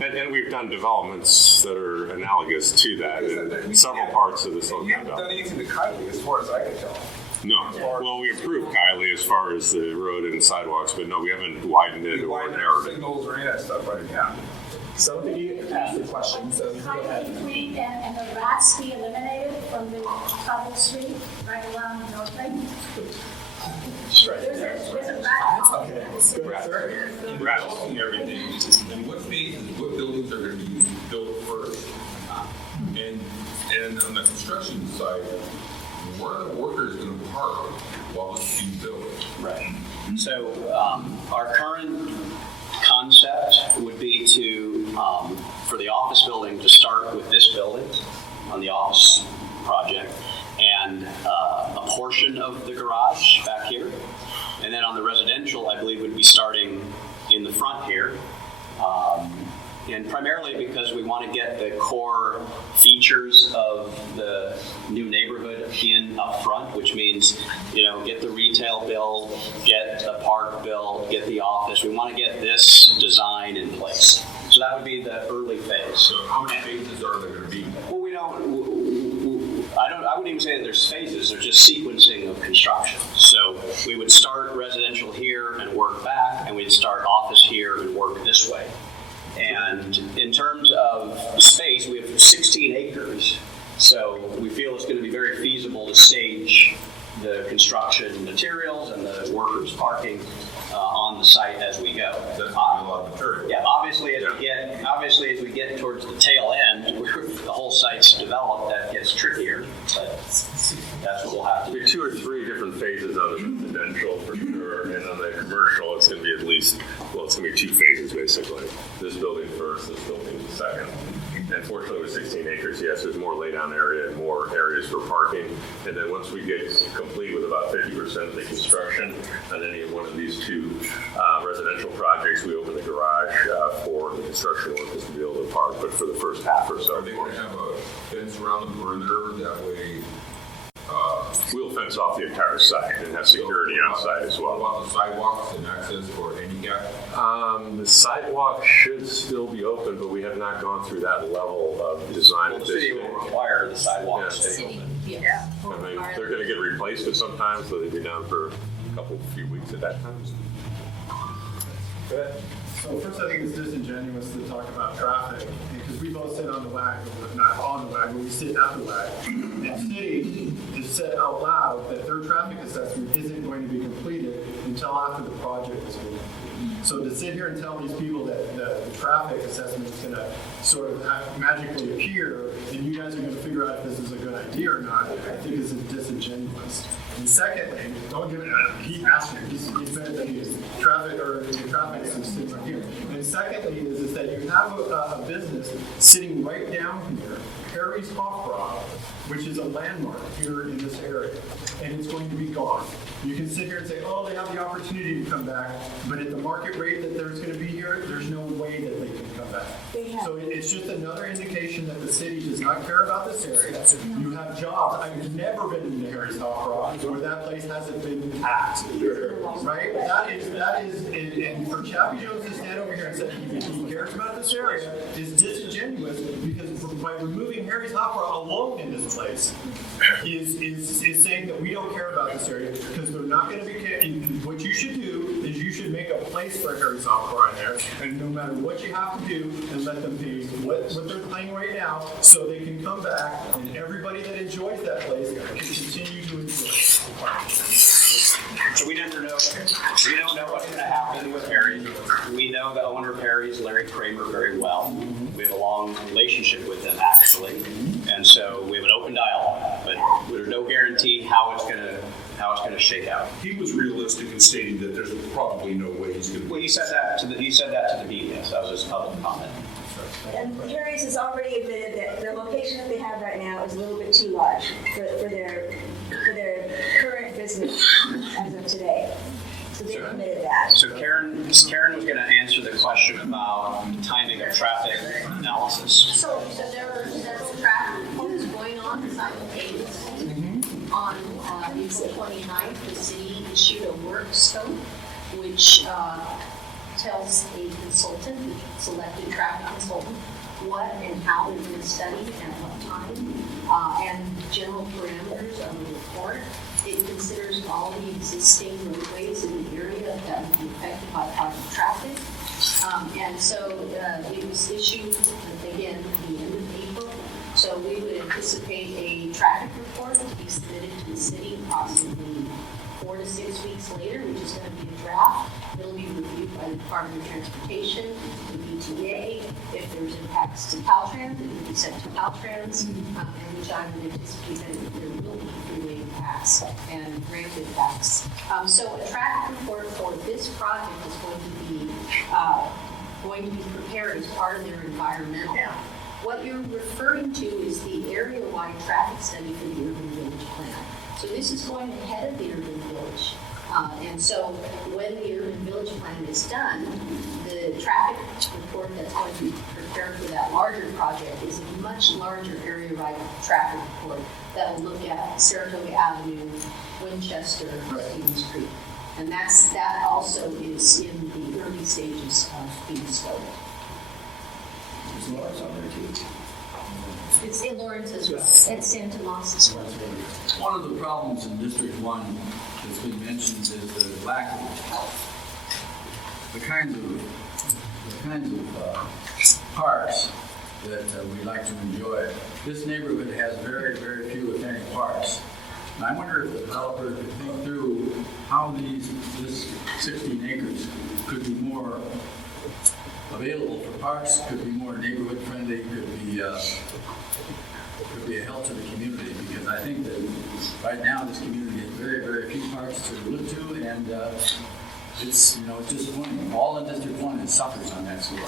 And we've done developments that are analogous to that in several parts of the Silicon You haven't Valley. done anything to Kylie, as far as I can tell. No. Well, we improved Kylie as far as the road and sidewalks, but no, we haven't widened it or narrowed it. Signals or any of that stuff right now. So if you ask the question, so go ahead. Clean and the rats be eliminated from the cobble street right around North Lake? There's a rat colony. Rattling everything. And what phases, what buildings are going to be built first? And on the construction side, where are the workers going to park while it's being built? Right. So our current concept would be to, for the office building, to start with this building on the office project and a portion of the garage back here. And then on the residential, I believe would be starting in the front here. And primarily because we want to get the core features of the new neighborhood in up front, which means, get the retail build, get the park build, get the office. We want to get this design in place. So that would be the early phase. So how many phases are there going to be? Well, I wouldn't even say that there's phases, there's just sequencing of construction. So we would start residential here and work back, and we'd start office here and work this way. And in terms of space, we have 16 acres, so we feel it's going to be very feasible to stage the construction materials and the workers parking on the site as we go. That's a lot of material. Yeah, obviously as we get towards the tail end, where the whole site's developed, that gets trickier. But that's what we'll have to do. 2 or 3 different phases on the residential for sure, and on the commercial, it's going to be at least, it's going to be 2 phases basically. This building first, this building second. And fortunately with 16 acres, yes, there's more laydown area and more areas for parking. And then once we get complete with about 50% of the construction on any one of these 2 residential projects, we open the garage for the construction workers to be able to park, but for the first half or so. Are they going to have a fence around the perimeter that way? We'll fence off the entire site and have security on site as well. What about the sidewalks and access for handicap? The sidewalk should still be open, but we have not gone through that level of design at this stage. The city will require the sidewalks to stay open. Yeah. I mean, they're going to get replaced at some time, so they'll be down for a few weeks at that time. Go ahead. So first, I think it's disingenuous to talk about traffic, because we both sit on the wagon, not on the wagon, we sit at the wagon. And city has said out loud that their traffic assessment isn't going to be completed until after the project is complete. So to sit here and tell these people that the traffic assessment is going to sort of magically appear, and you guys are going to figure out if this is a good idea or not, I think is disingenuous. And secondly, don't give it. He asked me. He said that his traffic is sitting right here. And secondly, is that you have a business sitting right down here, Harry's Hop Rock, which is a landmark here in this area, and it's going to be gone. You can sit here and say, oh, they have the opportunity to come back, but at the market rate that there's going to be here, there's no way that they can come back. So it's just another indication that the city does not care about this area. You have jobs. I've never been into Harry's Hop Rock where that place hasn't been packed. Right? That is, and for Chappie Jones to stand over here and say he cares about this area is disingenuous, because by removing Harry's Hop Rock alone in this place is saying that we don't care about this area, because they're not going to be. What you should do is you should make a place for Harry's Hop Rock in there, and no matter what you have to do, and let them pay what they're paying right now, so they can come back, and everybody that enjoys that place can continue to enjoy it. So we never know. We don't know what's going to happen with Harry's. We know the owner of Harry's, Larry Kramer, very well. We have a long relationship with him, actually, and so we have an open dialogue. But there's no guarantee how it's going to shake out. He was realistic in stating that there's probably no way he's going to. Well, he said that to the media. So that was his public comment. And Terry's has already admitted that the location that they have right now is a little bit too large for their current business as of today. So they admitted that. So Karen was going to answer the question about timing of traffic analysis. So there were several traffic reports going on simultaneously. On April 29th, the city issued a work scope, which tells a consultant, the selected traffic consultant, what and how they're going to study and what time, and general parameters of the report. It considers all the existing roadways in the area that would be affected by project traffic. And so it was issued, again, at the end of April. So we would anticipate a traffic report to be submitted to the city approximately 4 to 6 weeks later, which is going to be a draft. It'll be reviewed by the Department of Transportation, the BTA. If there's impacts to Caltrans, it will be sent to Caltrans, and which I would anticipate that there will be freeway impacts and ramp impacts. So a traffic report for this project is going to be prepared as part of their environmental. What you're referring to is the area-wide traffic study for the Urban Village Plan. So this is going ahead of the Urban Village. And so when the Urban Village Plan is done, the traffic report that's going to be prepared for that larger project is a much larger area-wide traffic report that will look at Saratoga Avenue, Winchester, Stevens Creek. And that also is in the early stages of being scoped. Is Lawrence on there too? It's in Lawrence as well, and Santa Tomas as well. One of the problems in District 1 that's been mentioned is the lack of the kinds of parks that we like to enjoy. This neighborhood has very, very few, if any, parks. And I wonder if the developer could think through how this 16 acres could be more available for parks, could be more neighborhood friendly, could be a help to the community, because I think that right now this community has very, very few parks to look to, and it's disappointing. All in District 1 it suffers on that score.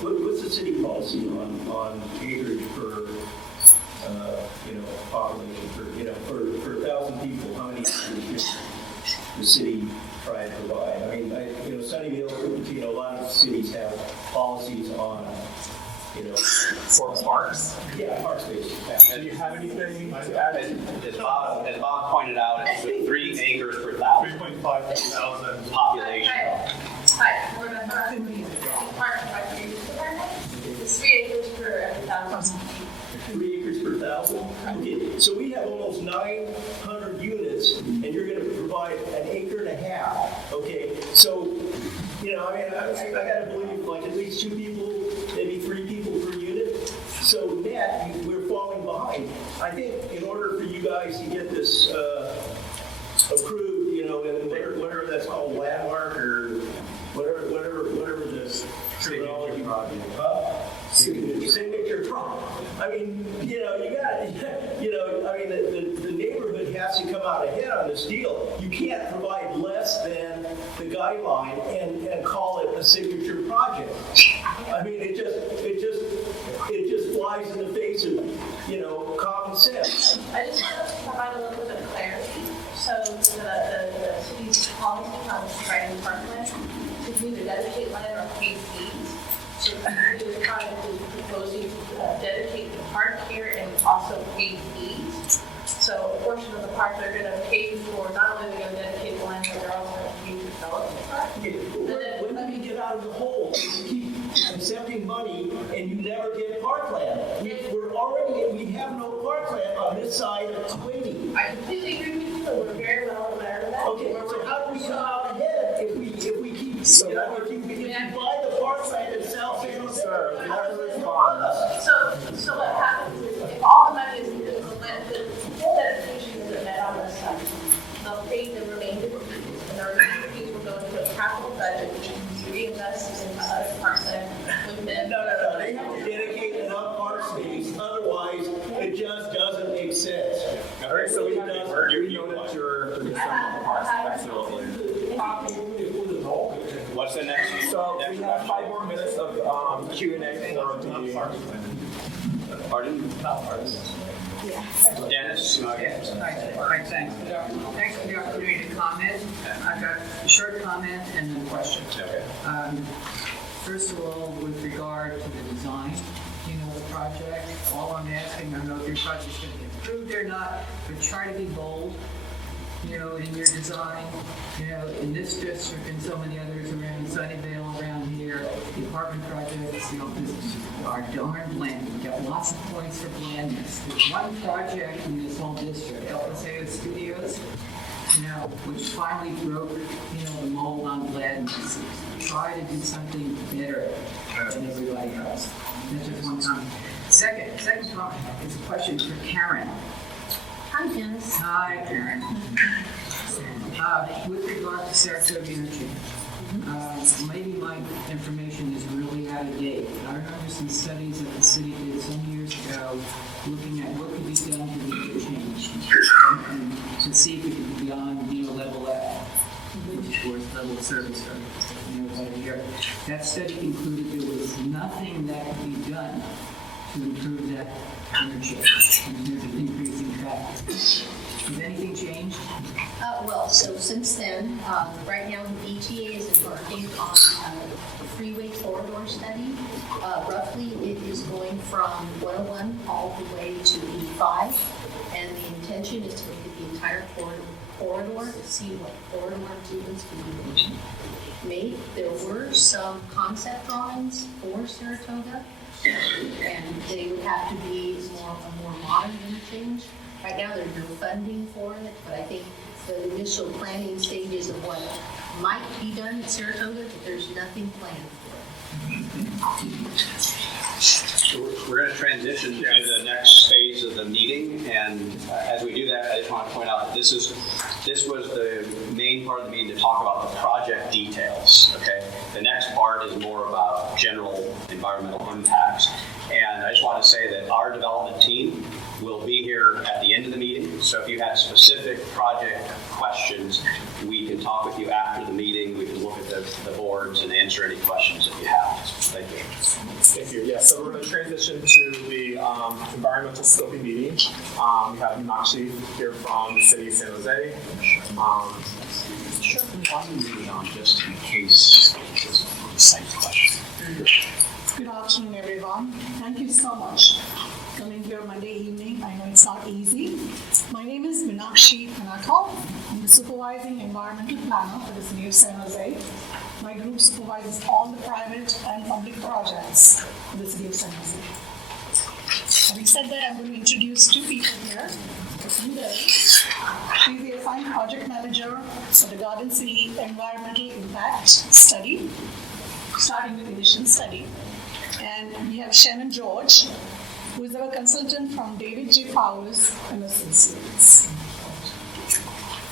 What's the city policy on acreage per population for 1,000 people? How many acres should the city try and provide? I mean, Sunnyvale, a lot of cities have policies on, for parks. Yeah, park space. Do you have anything to add? As Bob pointed out, it's 3 acres per 1,000. 3.5 thousand population. Hi, we're the park advisory. It's 3 acres per every 1,000. 3 acres per 1,000? Okay, so we have almost 900 units, and you're going to provide an acre and a half. Okay, so, I got to believe like at least 2 people, maybe 3 people per unit. So net, we're falling behind. I think in order for you guys to get this approved, and whatever that's called, landmark or whatever the terminology project. Signature project. I mean, you got, the neighborhood has to come out ahead on this deal. You can't provide less than the guideline and call it a signature project. I mean, it just flies in the face of, common sense. I just want to provide a little bit of clarity. So the city's policy on trying parkland to either dedicate land or pay fees. So the project is proposing to dedicate the park here and also pay fees. So a portion of the park they're going to pay for, not only are they going to dedicate the land, but they're also going to pay to develop the park. When do we get out of the hole? You keep accepting money and you never get parkland. We have no parkland on this side of 280. I completely agree with you, and we're very well aware of that. Okay, so how do we come out ahead if we keep, if we buy the parkland in South San Jose? So what happens is if all the money is the full dedication is met on this side, they'll pay the remainder fees, and the remainder fees will go into a capital budget, which is reinvested into other parkland within. No. They have to dedicate enough park space, otherwise it just doesn't make sense. All right, so we have to merge. We know that you're concerned about the parks. Absolutely. the next? So we have 5 more minutes of Q&A for the. Pardon? Dennis? Yes, thanks. Thanks for the opportunity to comment. I've got a short comment and then a question. Okay. First of all, with regard to the design, the project, all I'm asking, I don't know if your project's going to get approved or not, but try to be bold, in your design, in this district and so many others around Sunnyvale, around here, the apartment projects, are darn bland. We've got lots of points for blandness. There's one project in this whole district, El Paseo Studios, which finally broke, the mold on blandness. Try to do something better than everybody else. That's just one comment. Second comment is a question for Karen. Hi, Dennis. Hi, Karen. With regard to Saratoga Energy, maybe my information is really out of date. I remember some studies that the city did some years ago looking at what could be done to make a change and to see if it could be beyond level F, which was level service right here. That study concluded there was nothing that could be done to improve that energy in terms of increasing traffic. Has anything changed? Well, so since then, right now the ETA is embarking on a freeway corridor study. Roughly, it is going from 101 all the way to 85, and the intention is to look at the entire corridor to see what corridor improvements can be made. There were some concept drawings for Saratoga, and they would have to be a more modern interchange. Right now, there's no funding for it, but I think the initial planning stages of what might be done at Saratoga, but there's nothing planned for it. We're going to transition to the next phase of the meeting, and as we do that, I just want to point out that this was the main part of the meeting to talk about the project details. Okay, the next part is more about general environmental impacts, and I just want to say that our development team will be here at the end of the meeting. So if you have specific project questions, we can talk with you after the meeting. We can look at the boards and answer any questions that you have. Thank you. Thank you. Yeah, so we're going to transition to the environmental scoping meeting. We have Meenakshi here from the city of San Jose. Sure. Why don't you read on just in case there's a site question. Good afternoon, everyone. Thank you so much. Coming here Monday evening, I know it's not easy. My name is Meenakshi Panakal. I'm the supervising environmental planner for the city of San Jose. My group supervises all the private and public projects for the city of San Jose. Having said that, I'm going to introduce 2 people here. She's the assigned project manager for the Garden City Environmental Impact Study, starting with initial study. And we have Shannon George, who is our consultant from David J. Powers and Associates.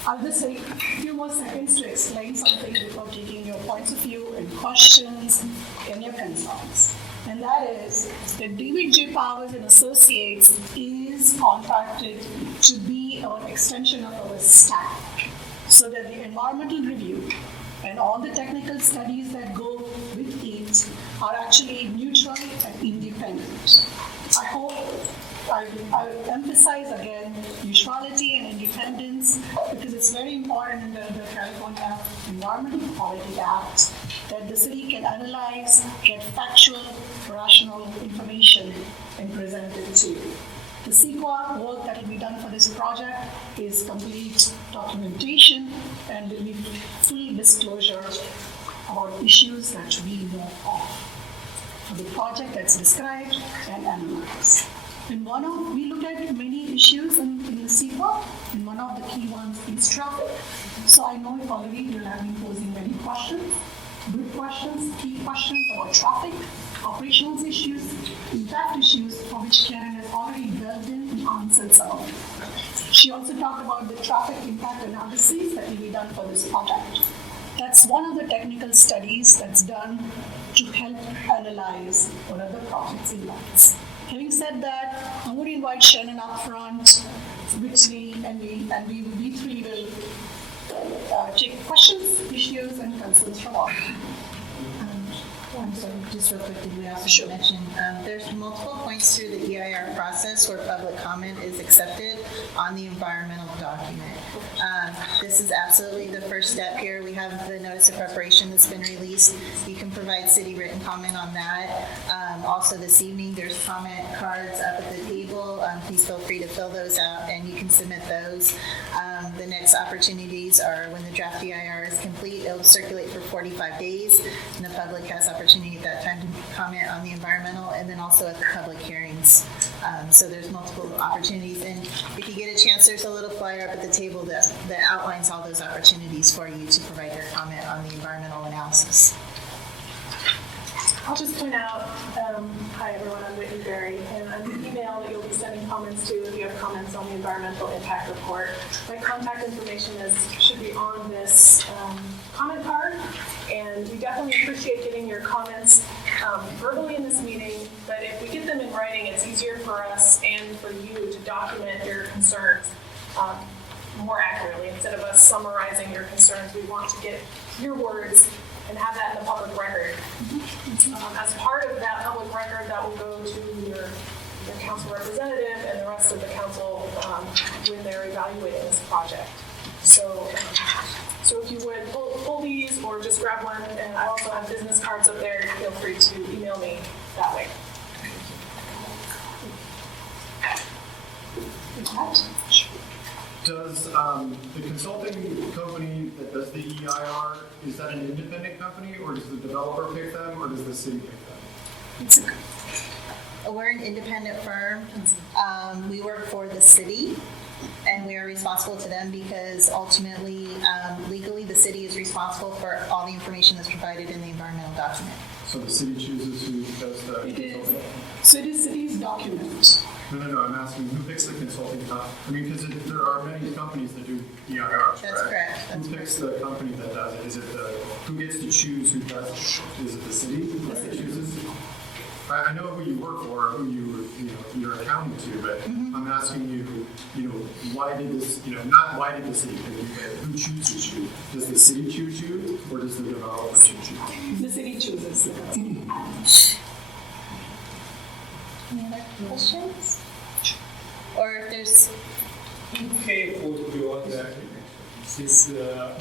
I'll just take a few more seconds to explain something before taking your points of view and questions and your concerns. And that is that David J. Powers and Associates is contracted to be an extension of our staff, so that the environmental review and all the technical studies that go with it are actually neutral and independent. I hope I will emphasize again neutrality and independence, because it's very important in the California Environmental Quality Act that the city can analyze, get factual, rational information, and present it to you. The CEQA work that will be done for this project is complete documentation and will be full disclosure about issues that we know of for the project that's described and analyzed. And we looked at many issues in the CEQA, and one of the key ones is traffic. So I know already you'll have been posing many questions, good questions, key questions about traffic, operational issues, impact issues for which Karen has already delved in and answered some of them. She also talked about the traffic impact analysis that will be done for this project. That's one of the technical studies that's done to help analyze what are the project's impacts. Having said that, I'm going to invite Shannon up front, and we three will take questions, issues, and concerns from all. I'm sorry, just real quick, did we also mention, there's multiple points through the EIR process where public comment is accepted on the environmental document. This is absolutely the first step here. We have the notice of preparation that's been released. You can provide city written comment on that. Also this evening, there's comment cards up at the table. Please feel free to fill those out and you can submit those. The next opportunities are when the draft EIR is complete, it'll circulate for 45 days and the public has opportunity at that time to comment on the environmental and then also at the public hearings. So there's multiple opportunities, and if you get a chance, there's a little flyer up at the table that outlines all those opportunities for you to provide your comment on the environmental analysis. I'll just point out, hi everyone, I'm Whitney Berry, and I'm the email that you'll be sending comments to if you have comments on the environmental impact report. My contact information should be on this comment card, and we definitely appreciate getting your comments verbally in this meeting, but if we get them in writing, it's easier for us and for you to document your concerns more accurately. Instead of us summarizing your concerns, we want to get your words and have that in the public record. As part of that public record, that will go to your council representative and the rest of the council when they're evaluating this project. So if you would pull these or just grab one, and I also have business cards up there, feel free to email me that way. Does the consulting company that does the EIR, is that an independent company, or does the developer pick them, or does the city pick them? We're an independent firm. We work for the city, and we are responsible to them because ultimately, legally, the city is responsible for all the information that's provided in the environmental document. So the city chooses who does the consulting? So it is city's document. No, I'm asking who picks the consulting company? I mean, because there are many companies that do EIRs, That's correct. Who picks the company that does it? Is it who gets to choose who does it? Is it the city that chooses? I know who you work for, who you're accounting to, but I'm asking you, why did this, not why did the city pick you, but who chooses you? Does the city choose you, or does the developer choose you? The city chooses. Any other questions? Or if there's... Okay, for the build this document.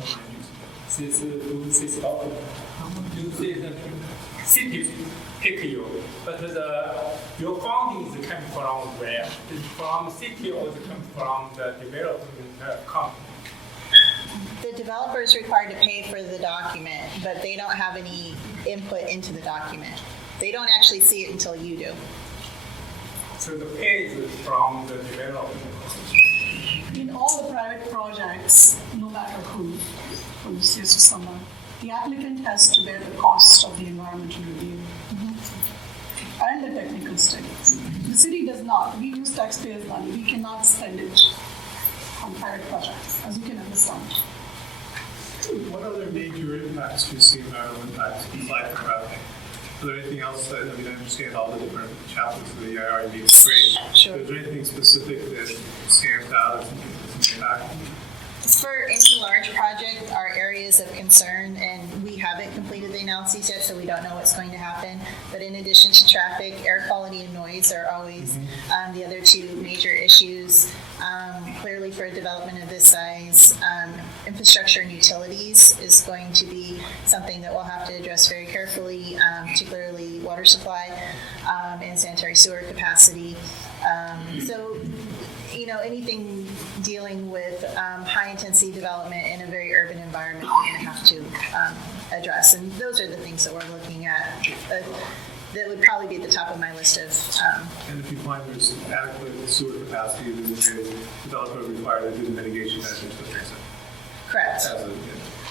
You say the city pick you, but your funding is coming from where? Is it from the city or is it coming from the development company? The developer is required to pay for the document, but they don't have any input into the document. They don't actually see it until you do. So the pay is from the developer. In all the private projects, no matter who says to someone, the applicant has to bear the cost of the environmental review and the technical studies. The city does not. We use taxpayers' money. We cannot spend it on private projects, as you can understand. What other major impacts do you see environmental impacts besides the traffic? Is there anything else that, I understand all the different chapters of the EIR and it's great. Sure. Is there anything specific that stands out as an impact? For any large project, our areas of concern, and we haven't completed the analyses yet, so we don't know what's going to happen. But in addition to traffic, air quality and noise are always the other two major issues. Clearly, for a development of this size, infrastructure and utilities is going to be something that we'll have to address very carefully, particularly water supply and sanitary sewer capacity. So, anything dealing with high-intensity development in a very urban environment, we're going to have to address. And those are the things that we're looking at that would probably be at the top of my list of... And if you find there's adequate sewer capacity, then the developer required to do the mitigation measures that they're saying. Correct.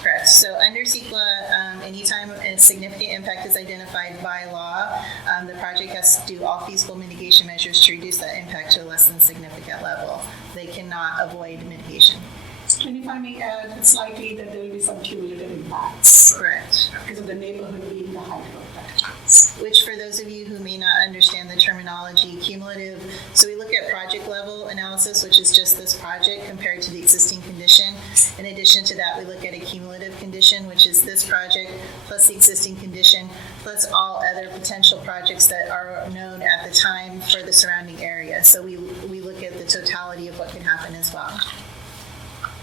Correct. So under CEQA, anytime a significant impact is identified by law, the project has to do all feasible mitigation measures to reduce that impact to a less than significant level. They cannot avoid mitigation. And if I may add, it's likely that there will be some cumulative impacts. Correct. Because of the neighborhood being the high growth. which for those of you who may not understand the terminology, cumulative, so we look at project level analysis, which is just this project compared to the existing condition. In addition to that, we look at a cumulative condition, which is this project plus the existing condition, plus all other potential projects that are known at the time for the surrounding area. So we look at the totality of what can happen as well.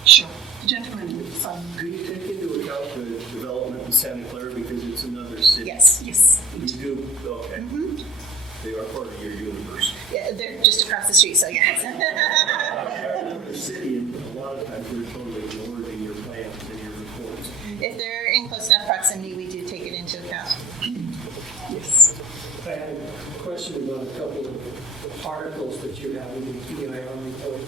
Sure. Gentlemen, Do you take into account the development in Santa Clara because it's another city? Yes. Yes. You do? Okay. They are part of your universe. Yeah, they're just across the street, so yes. Another city, and a lot of times they're totally ignored in your plans and your reports. If they're in close enough proximity, we do take it into account. Yes. I had a question about a couple of articles that you have in the EIR report.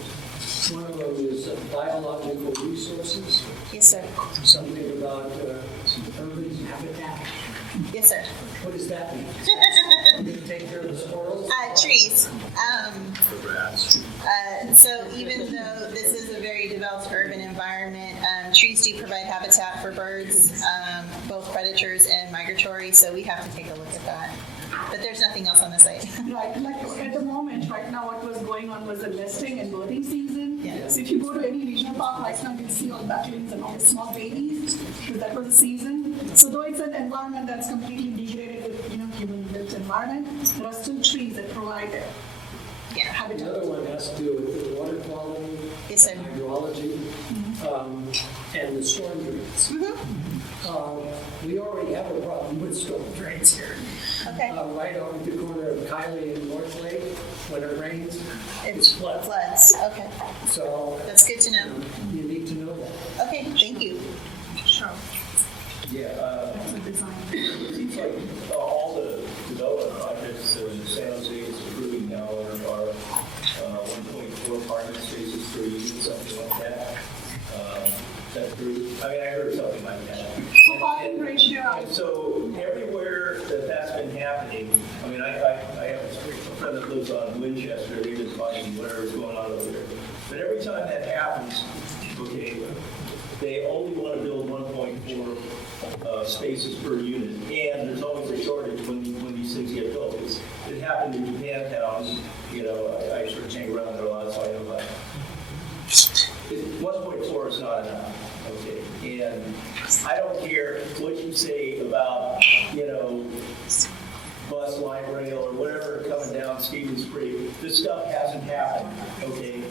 One of them is biological resources. Yes, sir. Something about urban habitat. Yes, sir. What does that mean? You're going to take care of the squirrels? Trees. The rats. So even though this is a very developed urban environment, trees do provide habitat for birds, both predators and migratory, so we have to take a look at that. But there's nothing else on the site. Right, like at the moment, right now, what was going on was the nesting and birding season. Yeah. So if you go to any regional park right now, you'll see all ducklings and all the small babies, because that was the season. So though it's an environment that's completely degraded with, human-built environment, there are still trees that provide habitat. The other one has to do with the water quality, yes, sir. hydrology, and the storm drains. We already have a problem with storm drains here. Okay. Right on the corner of Kylie and North Lake, when it rains, it's floods. Floods, okay. So that's good to know. You need to know that. Okay, thank you. Sure. Yeah, it seems like all the development projects in San Jose is approving now are 1.4 parking spaces per unit, something like that. That's true. I mean, I heard something like that. So parking ratio. And so everywhere that's been happening, I mean, I have a friend that lives on Winchester. They've been fighting whatever's going on over there. But every time that happens, okay, they only want to build 1.4 spaces per unit, and there's always a shortage when these things get built. It happened in Japantown. I sort of hang around there a lot, so I know about it. 1.4 is not enough. Okay, and I don't care what you say about bus line rail or whatever coming down Stevens Creek. This stuff hasn't happened. Okay,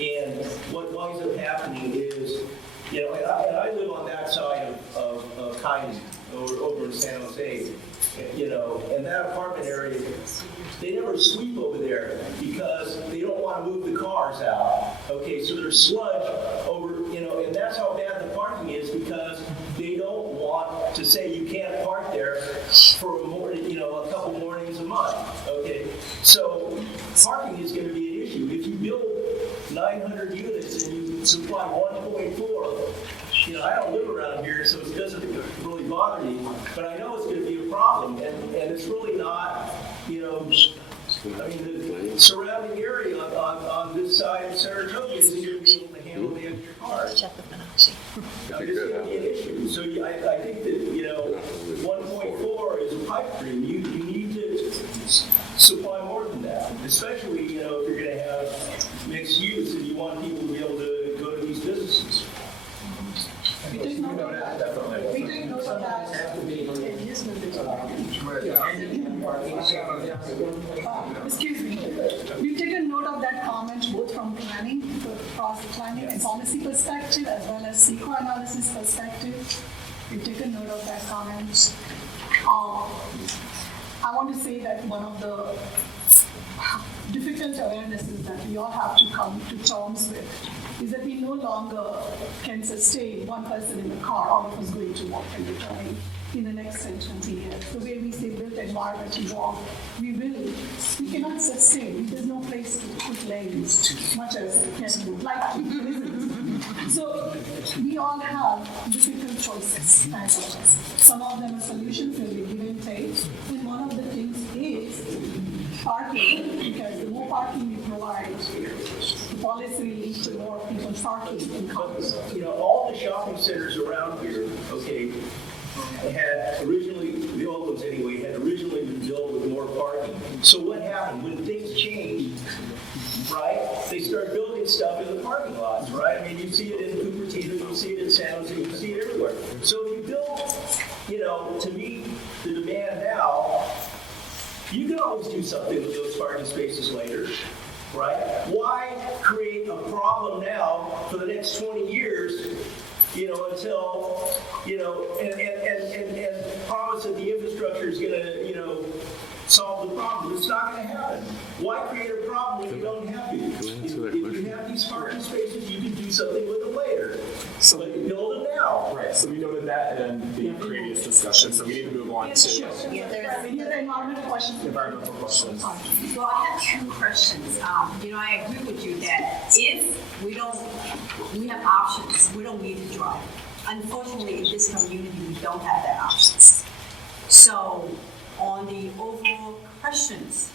and what winds up happening is. And I live on that side of Kylie, over in San Jose, and that apartment area, they never sweep over there because they don't want to move the cars out. Okay, so there's sludge over, and that's how bad the parking is because they don't want to say you can't park there for a morning, a couple mornings a month. Okay, so parking is going to be an issue. If you build 900 units and you supply 1.4, I don't live around here, so it doesn't really bother me, but I know it's going to be a problem, and it's really not, the surrounding area on this side of Saratoga isn't going to be able to handle the extra cars. It's going to be an issue. So I think that, 1.4 is a pipe dream. You need to supply more than that, especially, if you're going to have mixed use and you want people to be able to go to these businesses. We take note of that. We take note of that. Excuse me. We've taken note of that comment both from planning, and policy perspective, as well as CEQA analysis perspective. We've taken note of that comment. I want to say that one of the difficult awarenesses that we all have to come to terms with is that we no longer can sustain one person in the car, all of us going to work and returning in the next 10, 20 years. The way we say built environment evolve, we cannot sustain. There's no place to put lanes, much as Kevin would like to. So we all have difficult choices as of us. Some of them are solutions will be give and take. And one of the things is parking, because the more parking we provide, the policy will lead to more people parking in cars. All the shopping centers around here, okay, had originally, the old ones anyway, had originally been built with more parking. So what happened? When things changed, right, they start building stuff in the parking lots, right? I mean, you see it in Cupertino, you see it in San Jose, you see it everywhere. So if you build, to meet the demand now, you can always do something with those parking spaces later, right? Why create a problem now for the next 20 years, until, and promise that the infrastructure is going to, solve the problem? It's not going to happen. Why create a problem when you don't have to? If you have these parking spaces, you can do something with them later. So build them now. Right, so we noted that in the previous discussion, so we need to move on to environmental questions. Environmental questions. Well, I have two questions. I agree with you that if we have options, we don't need to drive. Unfortunately, in this community, we don't have that options. So, on the overall questions,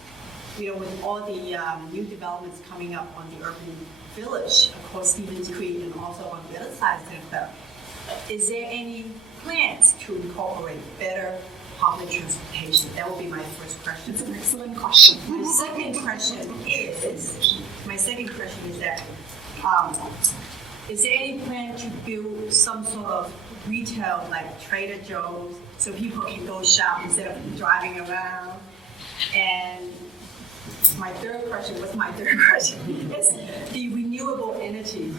with all the new developments coming up on the urban village, across Stevens Creek and also on the other side of St. Clair, is there any plans to incorporate better public transportation? That would be my first question. It's an excellent question. My second question is that, is there any plan to build some sort of retail like Trader Joe's so people can go shop instead of driving around? And my third question is the renewable energy.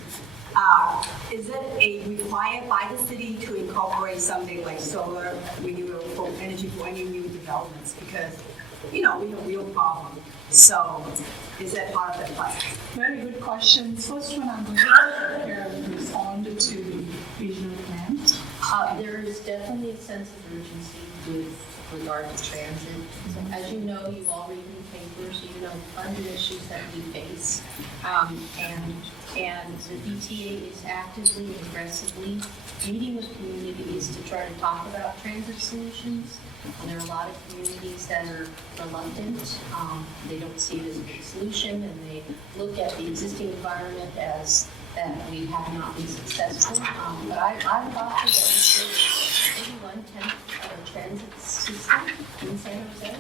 Is it required by the city to incorporate something like solar renewable energy for any new developments? Because, we have a real problem. So, is that part of the plan? Very good questions. First one, I'm going to respond to the regional plan. There is definitely a sense of urgency with regard to transit. So, as you know, you've all read in the papers, you know, funded issues that we face. And the BTA is actively, aggressively meeting with communities to try to talk about transit solutions. And there are a lot of communities that are reluctant. They don't see it as a big solution, and they look at the existing environment as that we have not been successful. But I would offer that we build maybe 1/10 of a transit system in San Jose.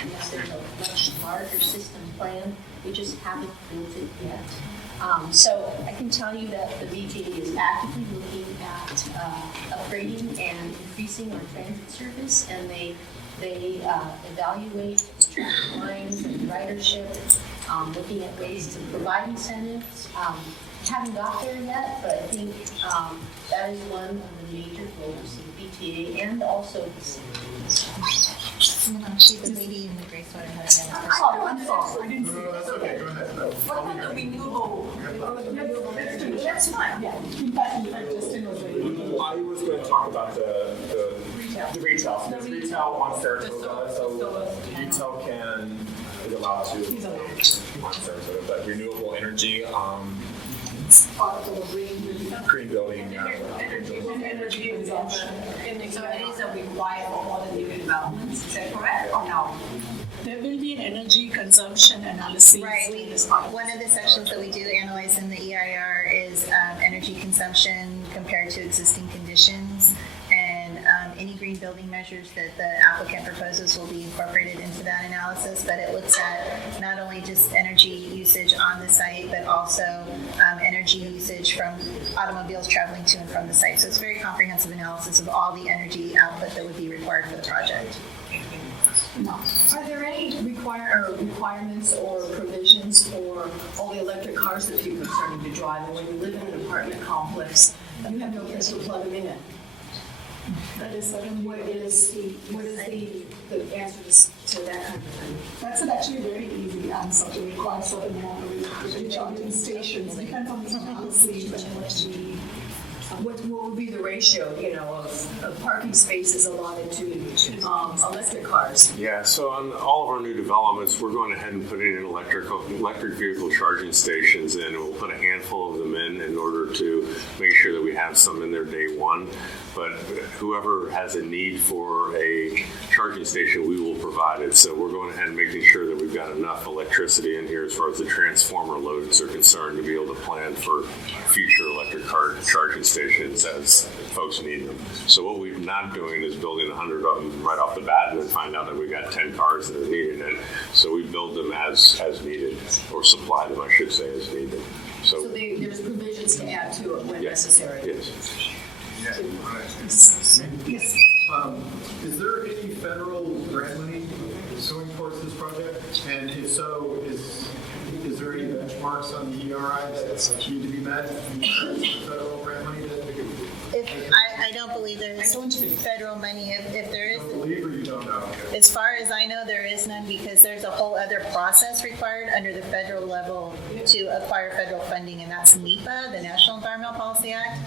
And yes, there's a much larger system plan. We just haven't built it yet. So I can tell you that the BTA is actively looking at upgrading and increasing our transit service, and they evaluate the traffic lines and ridership, looking at ways to provide incentives. Haven't got there yet, but I think that is one of the major goals of the BTA and also the city. The lady in the gray sweater had another question. I'm sorry. I didn't see No, that's okay. Go ahead. No, What about the renewable? That's fine. Yeah. In fact, Justin was ready. I was going to talk about the retail. So there's retail on Saratoga, so retail is allowed to on Saratoga, but renewable energy, green building. Energy consumption. So it is a requirement for all the new developments, is that correct or no? There will be an energy consumption analysis. Right. One of the sections that we do analyze in the EIR is energy consumption compared to existing conditions, and any green building measures that the applicant proposes will be incorporated into that analysis. But it looks at not only just energy usage on the site, but also energy usage from automobiles traveling to and from the site. So it's a very comprehensive analysis of all the energy output that would be required for the project. Are there any requirements or provisions for all the electric cars that people are starting to drive? And when you live in an apartment complex, you have no place to plug them in. That is certainly what is the answer to that kind of thing? That's actually a very easy answer to require certain amount of charging stations. Depends on the policy and what would be the ratio, of parking spaces allotted to electric cars? Yeah, so on all of our new developments, we're going ahead and putting in electric vehicle charging stations in, and we'll put a handful handful of them in order to make sure that we have some in there day one. But whoever has a need for a charging station, we will provide it. So we're going ahead and making sure that we've got enough electricity in here as far as the transformer loads are concerned to be able to plan for future electric car charging stations as folks need them. So what we're not doing is building 100 of them right off the bat and then find out that we've got 10 cars that are needed. And so we build them as needed, or supply them, I should say, as needed. So there's provisions to add to it when necessary. Yes. Yes. Is there any federal grant money going towards this project? And if so, is there any benchmarks on the ERI that need to be met? Federal grant money I don't believe there's federal money. If there is, believe or you don't know? as far as I know, there is none because there's a whole other process required under the federal level to acquire federal funding, and that's NEPA, the National Environmental Policy Act.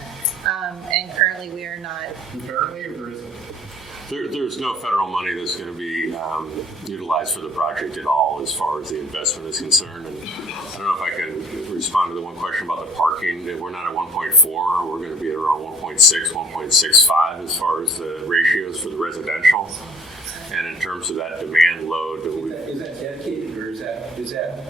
And currently we are not. Apparently, or there isn't? There's no federal money that's going to be utilized for the project at all as far as the investment is concerned. And I don't know if I can respond to the one question about the parking. We're not at 1.4. We're going to be at around 1.6, 1.65 as far as the ratios for the residential. And in terms of that demand load, Is that dedicated or is that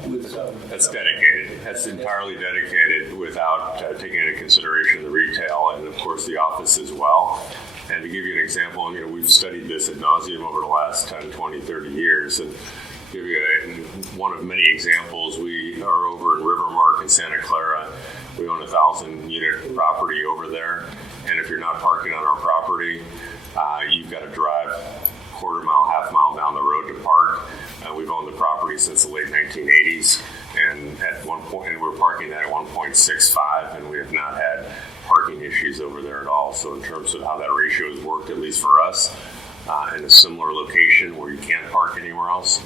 with some? That's dedicated. That's entirely dedicated without taking into consideration the retail and of course the office as well. And to give you an example, we've studied this ad nauseum over the last 10, 20, 30 years. And give you one of many examples, we are over in Rivermark in Santa Clara. We own a 1,000-unit property over there. And if you're not parking on our property, you've got to drive quarter mile, half mile down the road to park. We've owned the property since the late 1980s. And at one point, we're parking that at 1.65, and we have not had parking issues over there at all. So in terms of how that ratio has worked, at least for us, in a similar location where you can't park anywhere else,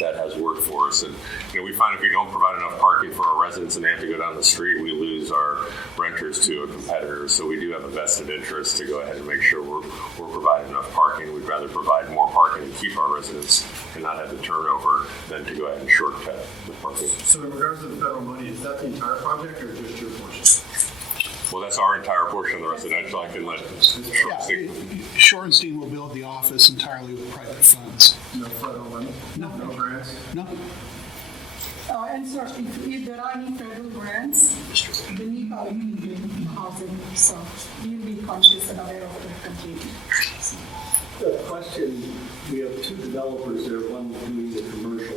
that has worked for us. And we find if we don't provide enough parking for our residents and they have to go down the street, we lose our renters to a competitor. So we do have a vested interest to go ahead and make sure we're providing enough parking. We'd rather provide more parking and keep our residents and not have the turnover than to go ahead and shortcut the parking. So in regards to the federal money, is that the entire project or just your portion? Well, that's our entire portion of the residential. I can let Shorenstein will build the office entirely with private funds. No federal money? No. No grants? No. And sir, if there are any federal grants, the NEPA will be in housing, so you'll be conscious and aware of it completely. The question, we have two developers there, one doing the commercial,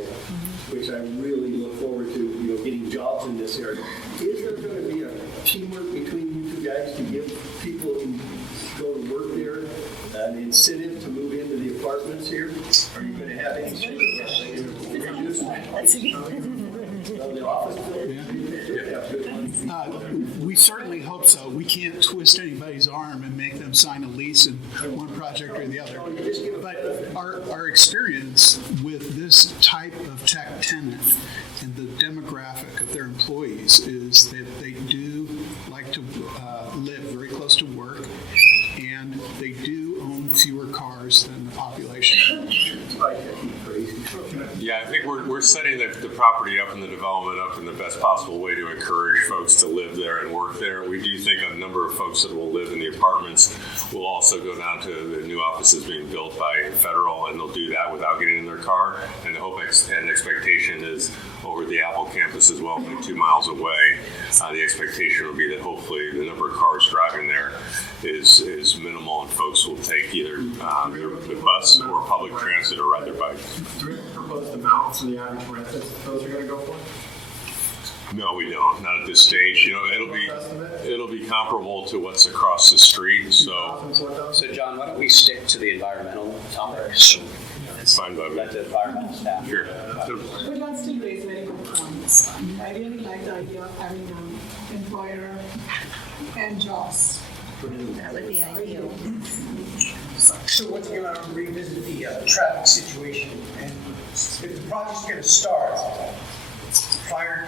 which I really look forward to, getting jobs in this area. Is there going to be a teamwork between you two guys to give people who go to work there an incentive to move into the apartments here? Are you going to have any sort of the office building? We certainly hope so. We can't twist anybody's arm and make them sign a lease in one project or the other. But our experience with this type of tech tenant and the demographic of their employees is that they do like to live very close to work, and they do own fewer cars than the population. Yeah, I think we're setting the property up and the development up in the best possible way to encourage folks to live there and work there. We do think a number of folks that will live in the apartments will also go down to the new offices being built by federal, and they'll do that without getting in their car. And the hope and expectation is over the Apple campus as well, only 2 miles away. The expectation will be that hopefully the number of cars driving there is minimal, and folks will take either the bus or public transit or ride their bike. Do we propose the amount for the average rent that those are going to go for? No, we don't. Not at this stage. It'll be comparable to what's across the street. So John, why don't we stick to the environmental topic? It's fine by me. Let the environmental staff. Sure. But you still raise very good points. I really like the idea of having an employer and jobs. That would be ideal. So once again, I want to revisit the traffic situation. And if the project's going to start prior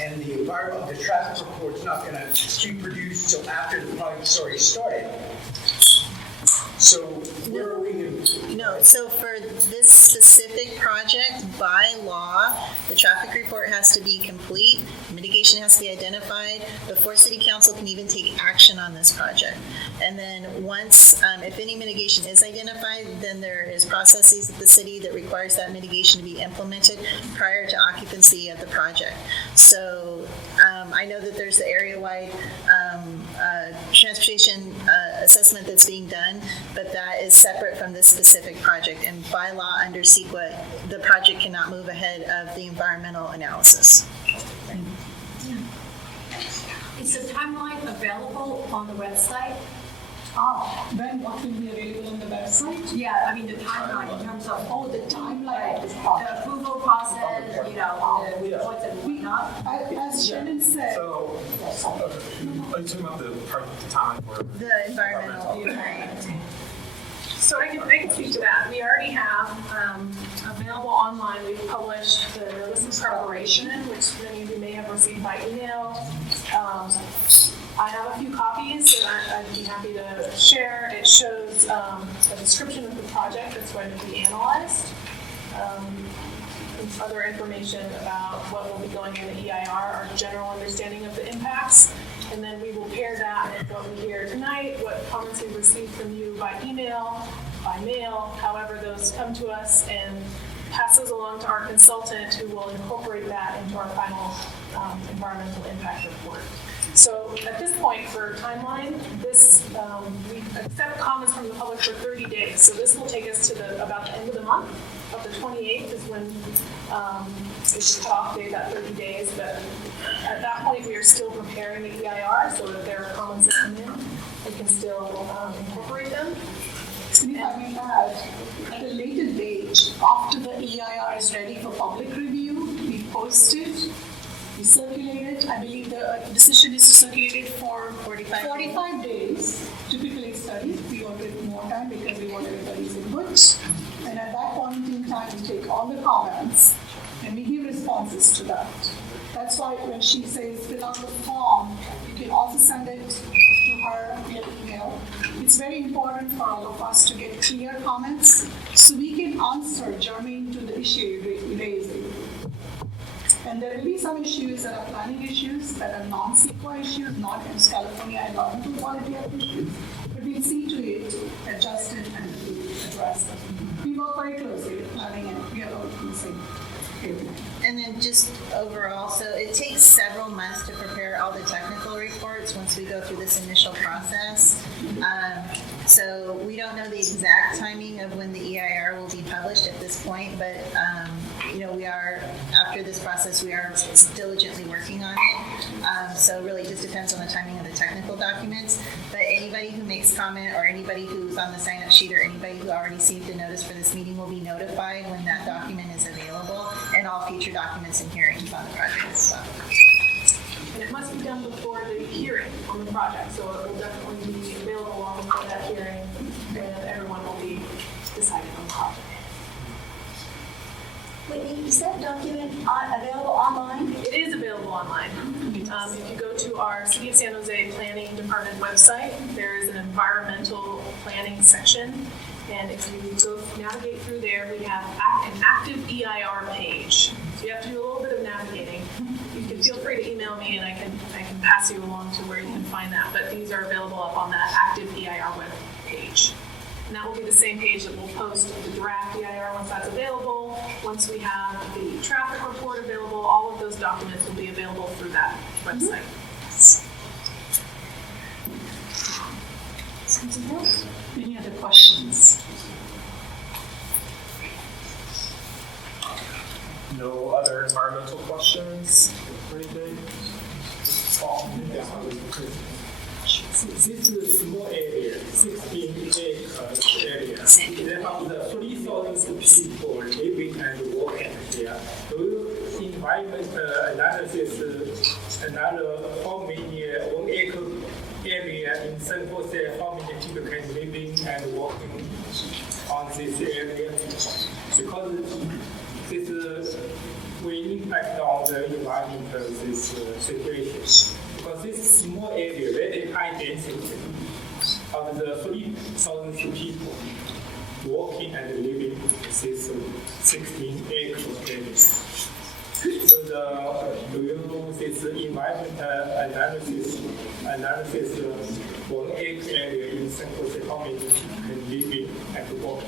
and the traffic report's not going to be produced until after the project's already started. So where are we going to? No, No, so for this specific project, by law, the traffic report has to be complete, mitigation has to be identified before city council can even take action on this project. And then once, if any mitigation is identified, then there is processes at the city that requires that mitigation to be implemented prior to occupancy of the project. So I know that there's the area-wide transportation assessment that's being done, but that is separate from this specific project. And by law, under CEQA, the project cannot move ahead of the environmental analysis. Is the timeline available on the website? When what will be available on the website? Yeah, I mean the timeline in terms of the timeline. The approval process, what's it not? As Shannon said. So, are you talking about the part of the time where? The environmental. So I can speak to that. We already have available online. We've published the notice of preparation, which many of you may have received by email. I have a few copies that I'd be happy to share. It shows a description of the project that's going to be analyzed. Other information about what will be going in the EIR, our general understanding of the impacts. And then we will pair that with what we hear tonight, what comments we've received from you by email, by mail, however those come to us, and pass those along to our consultant who will incorporate that into our final environmental impact report. So at this point for timeline, we accept comments from the public for 30 days. So this will take us to about the end of the month. About the 28th is when it's the cutoff date, that 30 days. But at that point, we are still preparing the EIR so that there are comments that come in, we can still incorporate them. And if I may add, at a later date, after the EIR is ready for public review, we post it, we circulate it. I believe the decision is to circulate it for 45 days. Typically studies, we wanted more time because we want everybody's input. And at that point in time, we take all the comments and we give responses to that. That's why when she says fill out the form, you can also send it to her via email. It's very important for all of us to get clear comments so we can answer germane to the issue you're raising. And there will be some issues that are planning issues, that are non-CEQA issues, not in California Environmental Quality Act issues, but we'll see to it, adjust it, and address them. We work very closely with planning and we are all in the same page. And then just overall, so it takes several months to prepare all the technical reports once we go through this initial process. So we don't know the exact timing of when the EIR will be published at this point, but we are, after this process, we are diligently working on it. So it really just depends on the timing of the technical documents. But anybody who makes comment or anybody who's on the sign-up sheet or anybody who already received a notice for this meeting will be notified when that document is available, and all future documents and hearings on the project as well. And it must be done before the hearing on the project, so it will definitely be available long before that hearing, and everyone will be decided on the project. Whitney, is that document available online? It is available online. If you go to our City of San Jose Planning Department website, there is an environmental planning section. And if you go navigate through there, we have an active EIR page. So you have to do a little bit of navigating. You can feel free to email me and I can pass you along to where you can find that. But these are available up on that active EIR web page. And that will be the same page that we'll post the draft EIR once that's available. Once we have the traffic report available, all of those documents will be available through that website. Something else? Any other questions? No other environmental questions or anything? This is a small area, 16-acre area. They have the 3,000 people living and working here. Do environmental analysis, another how many 1 acre area in San Jose, how many people can living and working on this area? Because this will impact on the environmental situation. Because this small area, very high density of the 3,000 people. working and living this 16 acres area. So do you know this environmental analysis 1 acre area in San Jose County can live in and work?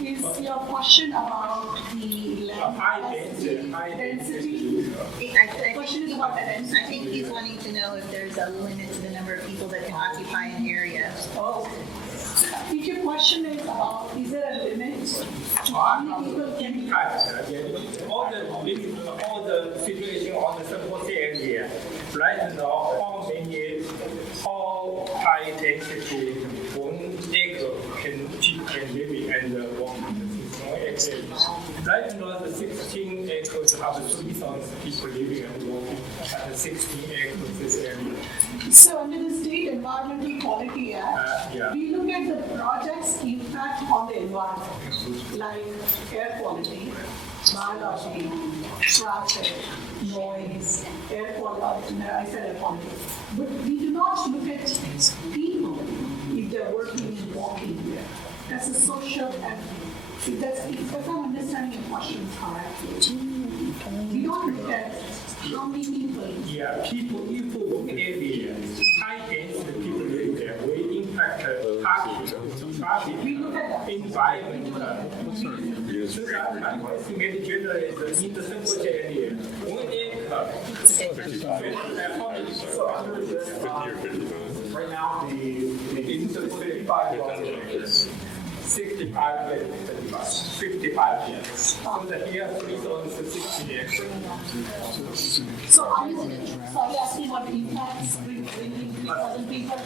Is your question about the land density? The question is about the density. I think he's wanting to know if there's a limit to the number of people that can occupy an area. Oh. If your question is about, is there a limit to how many people can be? All the situation on the San Jose area, right now, how high density 1 acre can live in and work in this 1 acre. Right now, the 16 acres have 3,000 people living and working at the 16 acres this area. So under the State Environmental Quality Act, we look at the project's impact on the environment, like air quality, biology, traffic, noise, air quality, no, I said air quality. But we do not look at people if they're working and walking here. That's a social, if I'm understanding your question correctly. We don't look at how many people. Yeah, people, if you look at area, high density people live there, will impact traffic, environment. So that I estimate generally in the San Jose area, 1 acre. Right now, the 55 years. So that here, 3,060 years. So are you asking what impacts bringing 3,000 people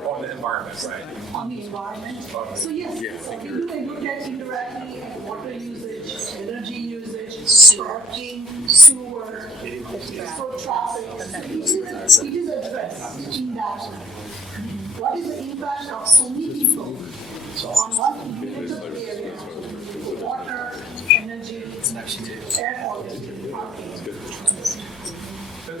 on On the environment, right? On the environment? So yes, so we do look at indirectly water usage, energy usage, parking, sewer, so traffic. It is addressed in that. What is the impact of so many people on one individual area? Water, energy, air quality, parking. So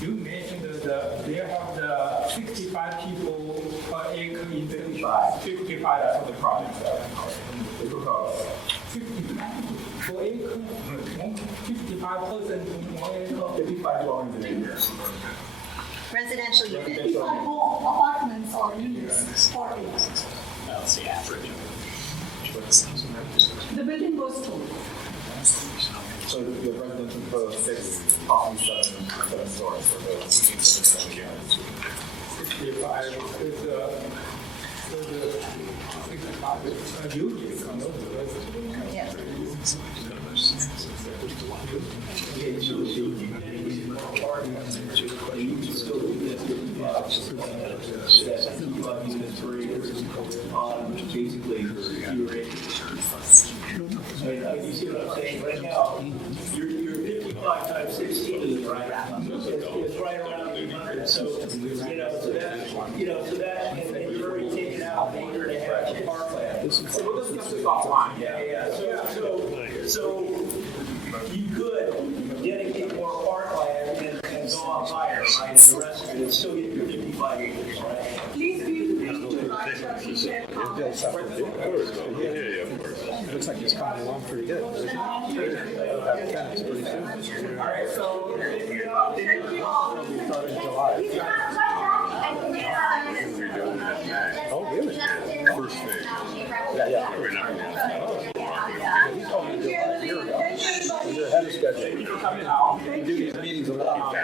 you mentioned that they have the 65 people per acre in 55 for the project. 55 per acre, 55% 1 acre, 55 dwellings in acre. Residential units. 55 apartments or units, 40. That's the average. The building goes to. So the residential code 6, possibly 7 stories for the residential units. 65 is units. Basically, you see what I'm saying? Right now, you're 55 times 16 is right. It's right around 800. So and you're already taking out an acre and a half of parkland. So we'll discuss this offline. So you could dedicate more parkland and go up higher, right? And the rest of it and still get your 55 acres, right? Please feel free to write your detailed comments. Looks like it's coming along pretty good. All right, so thank you all. We started in July. Oh, really? First phase. Yeah. He told me to do it about a year ago. We're ahead of schedule. We do these meetings a lot.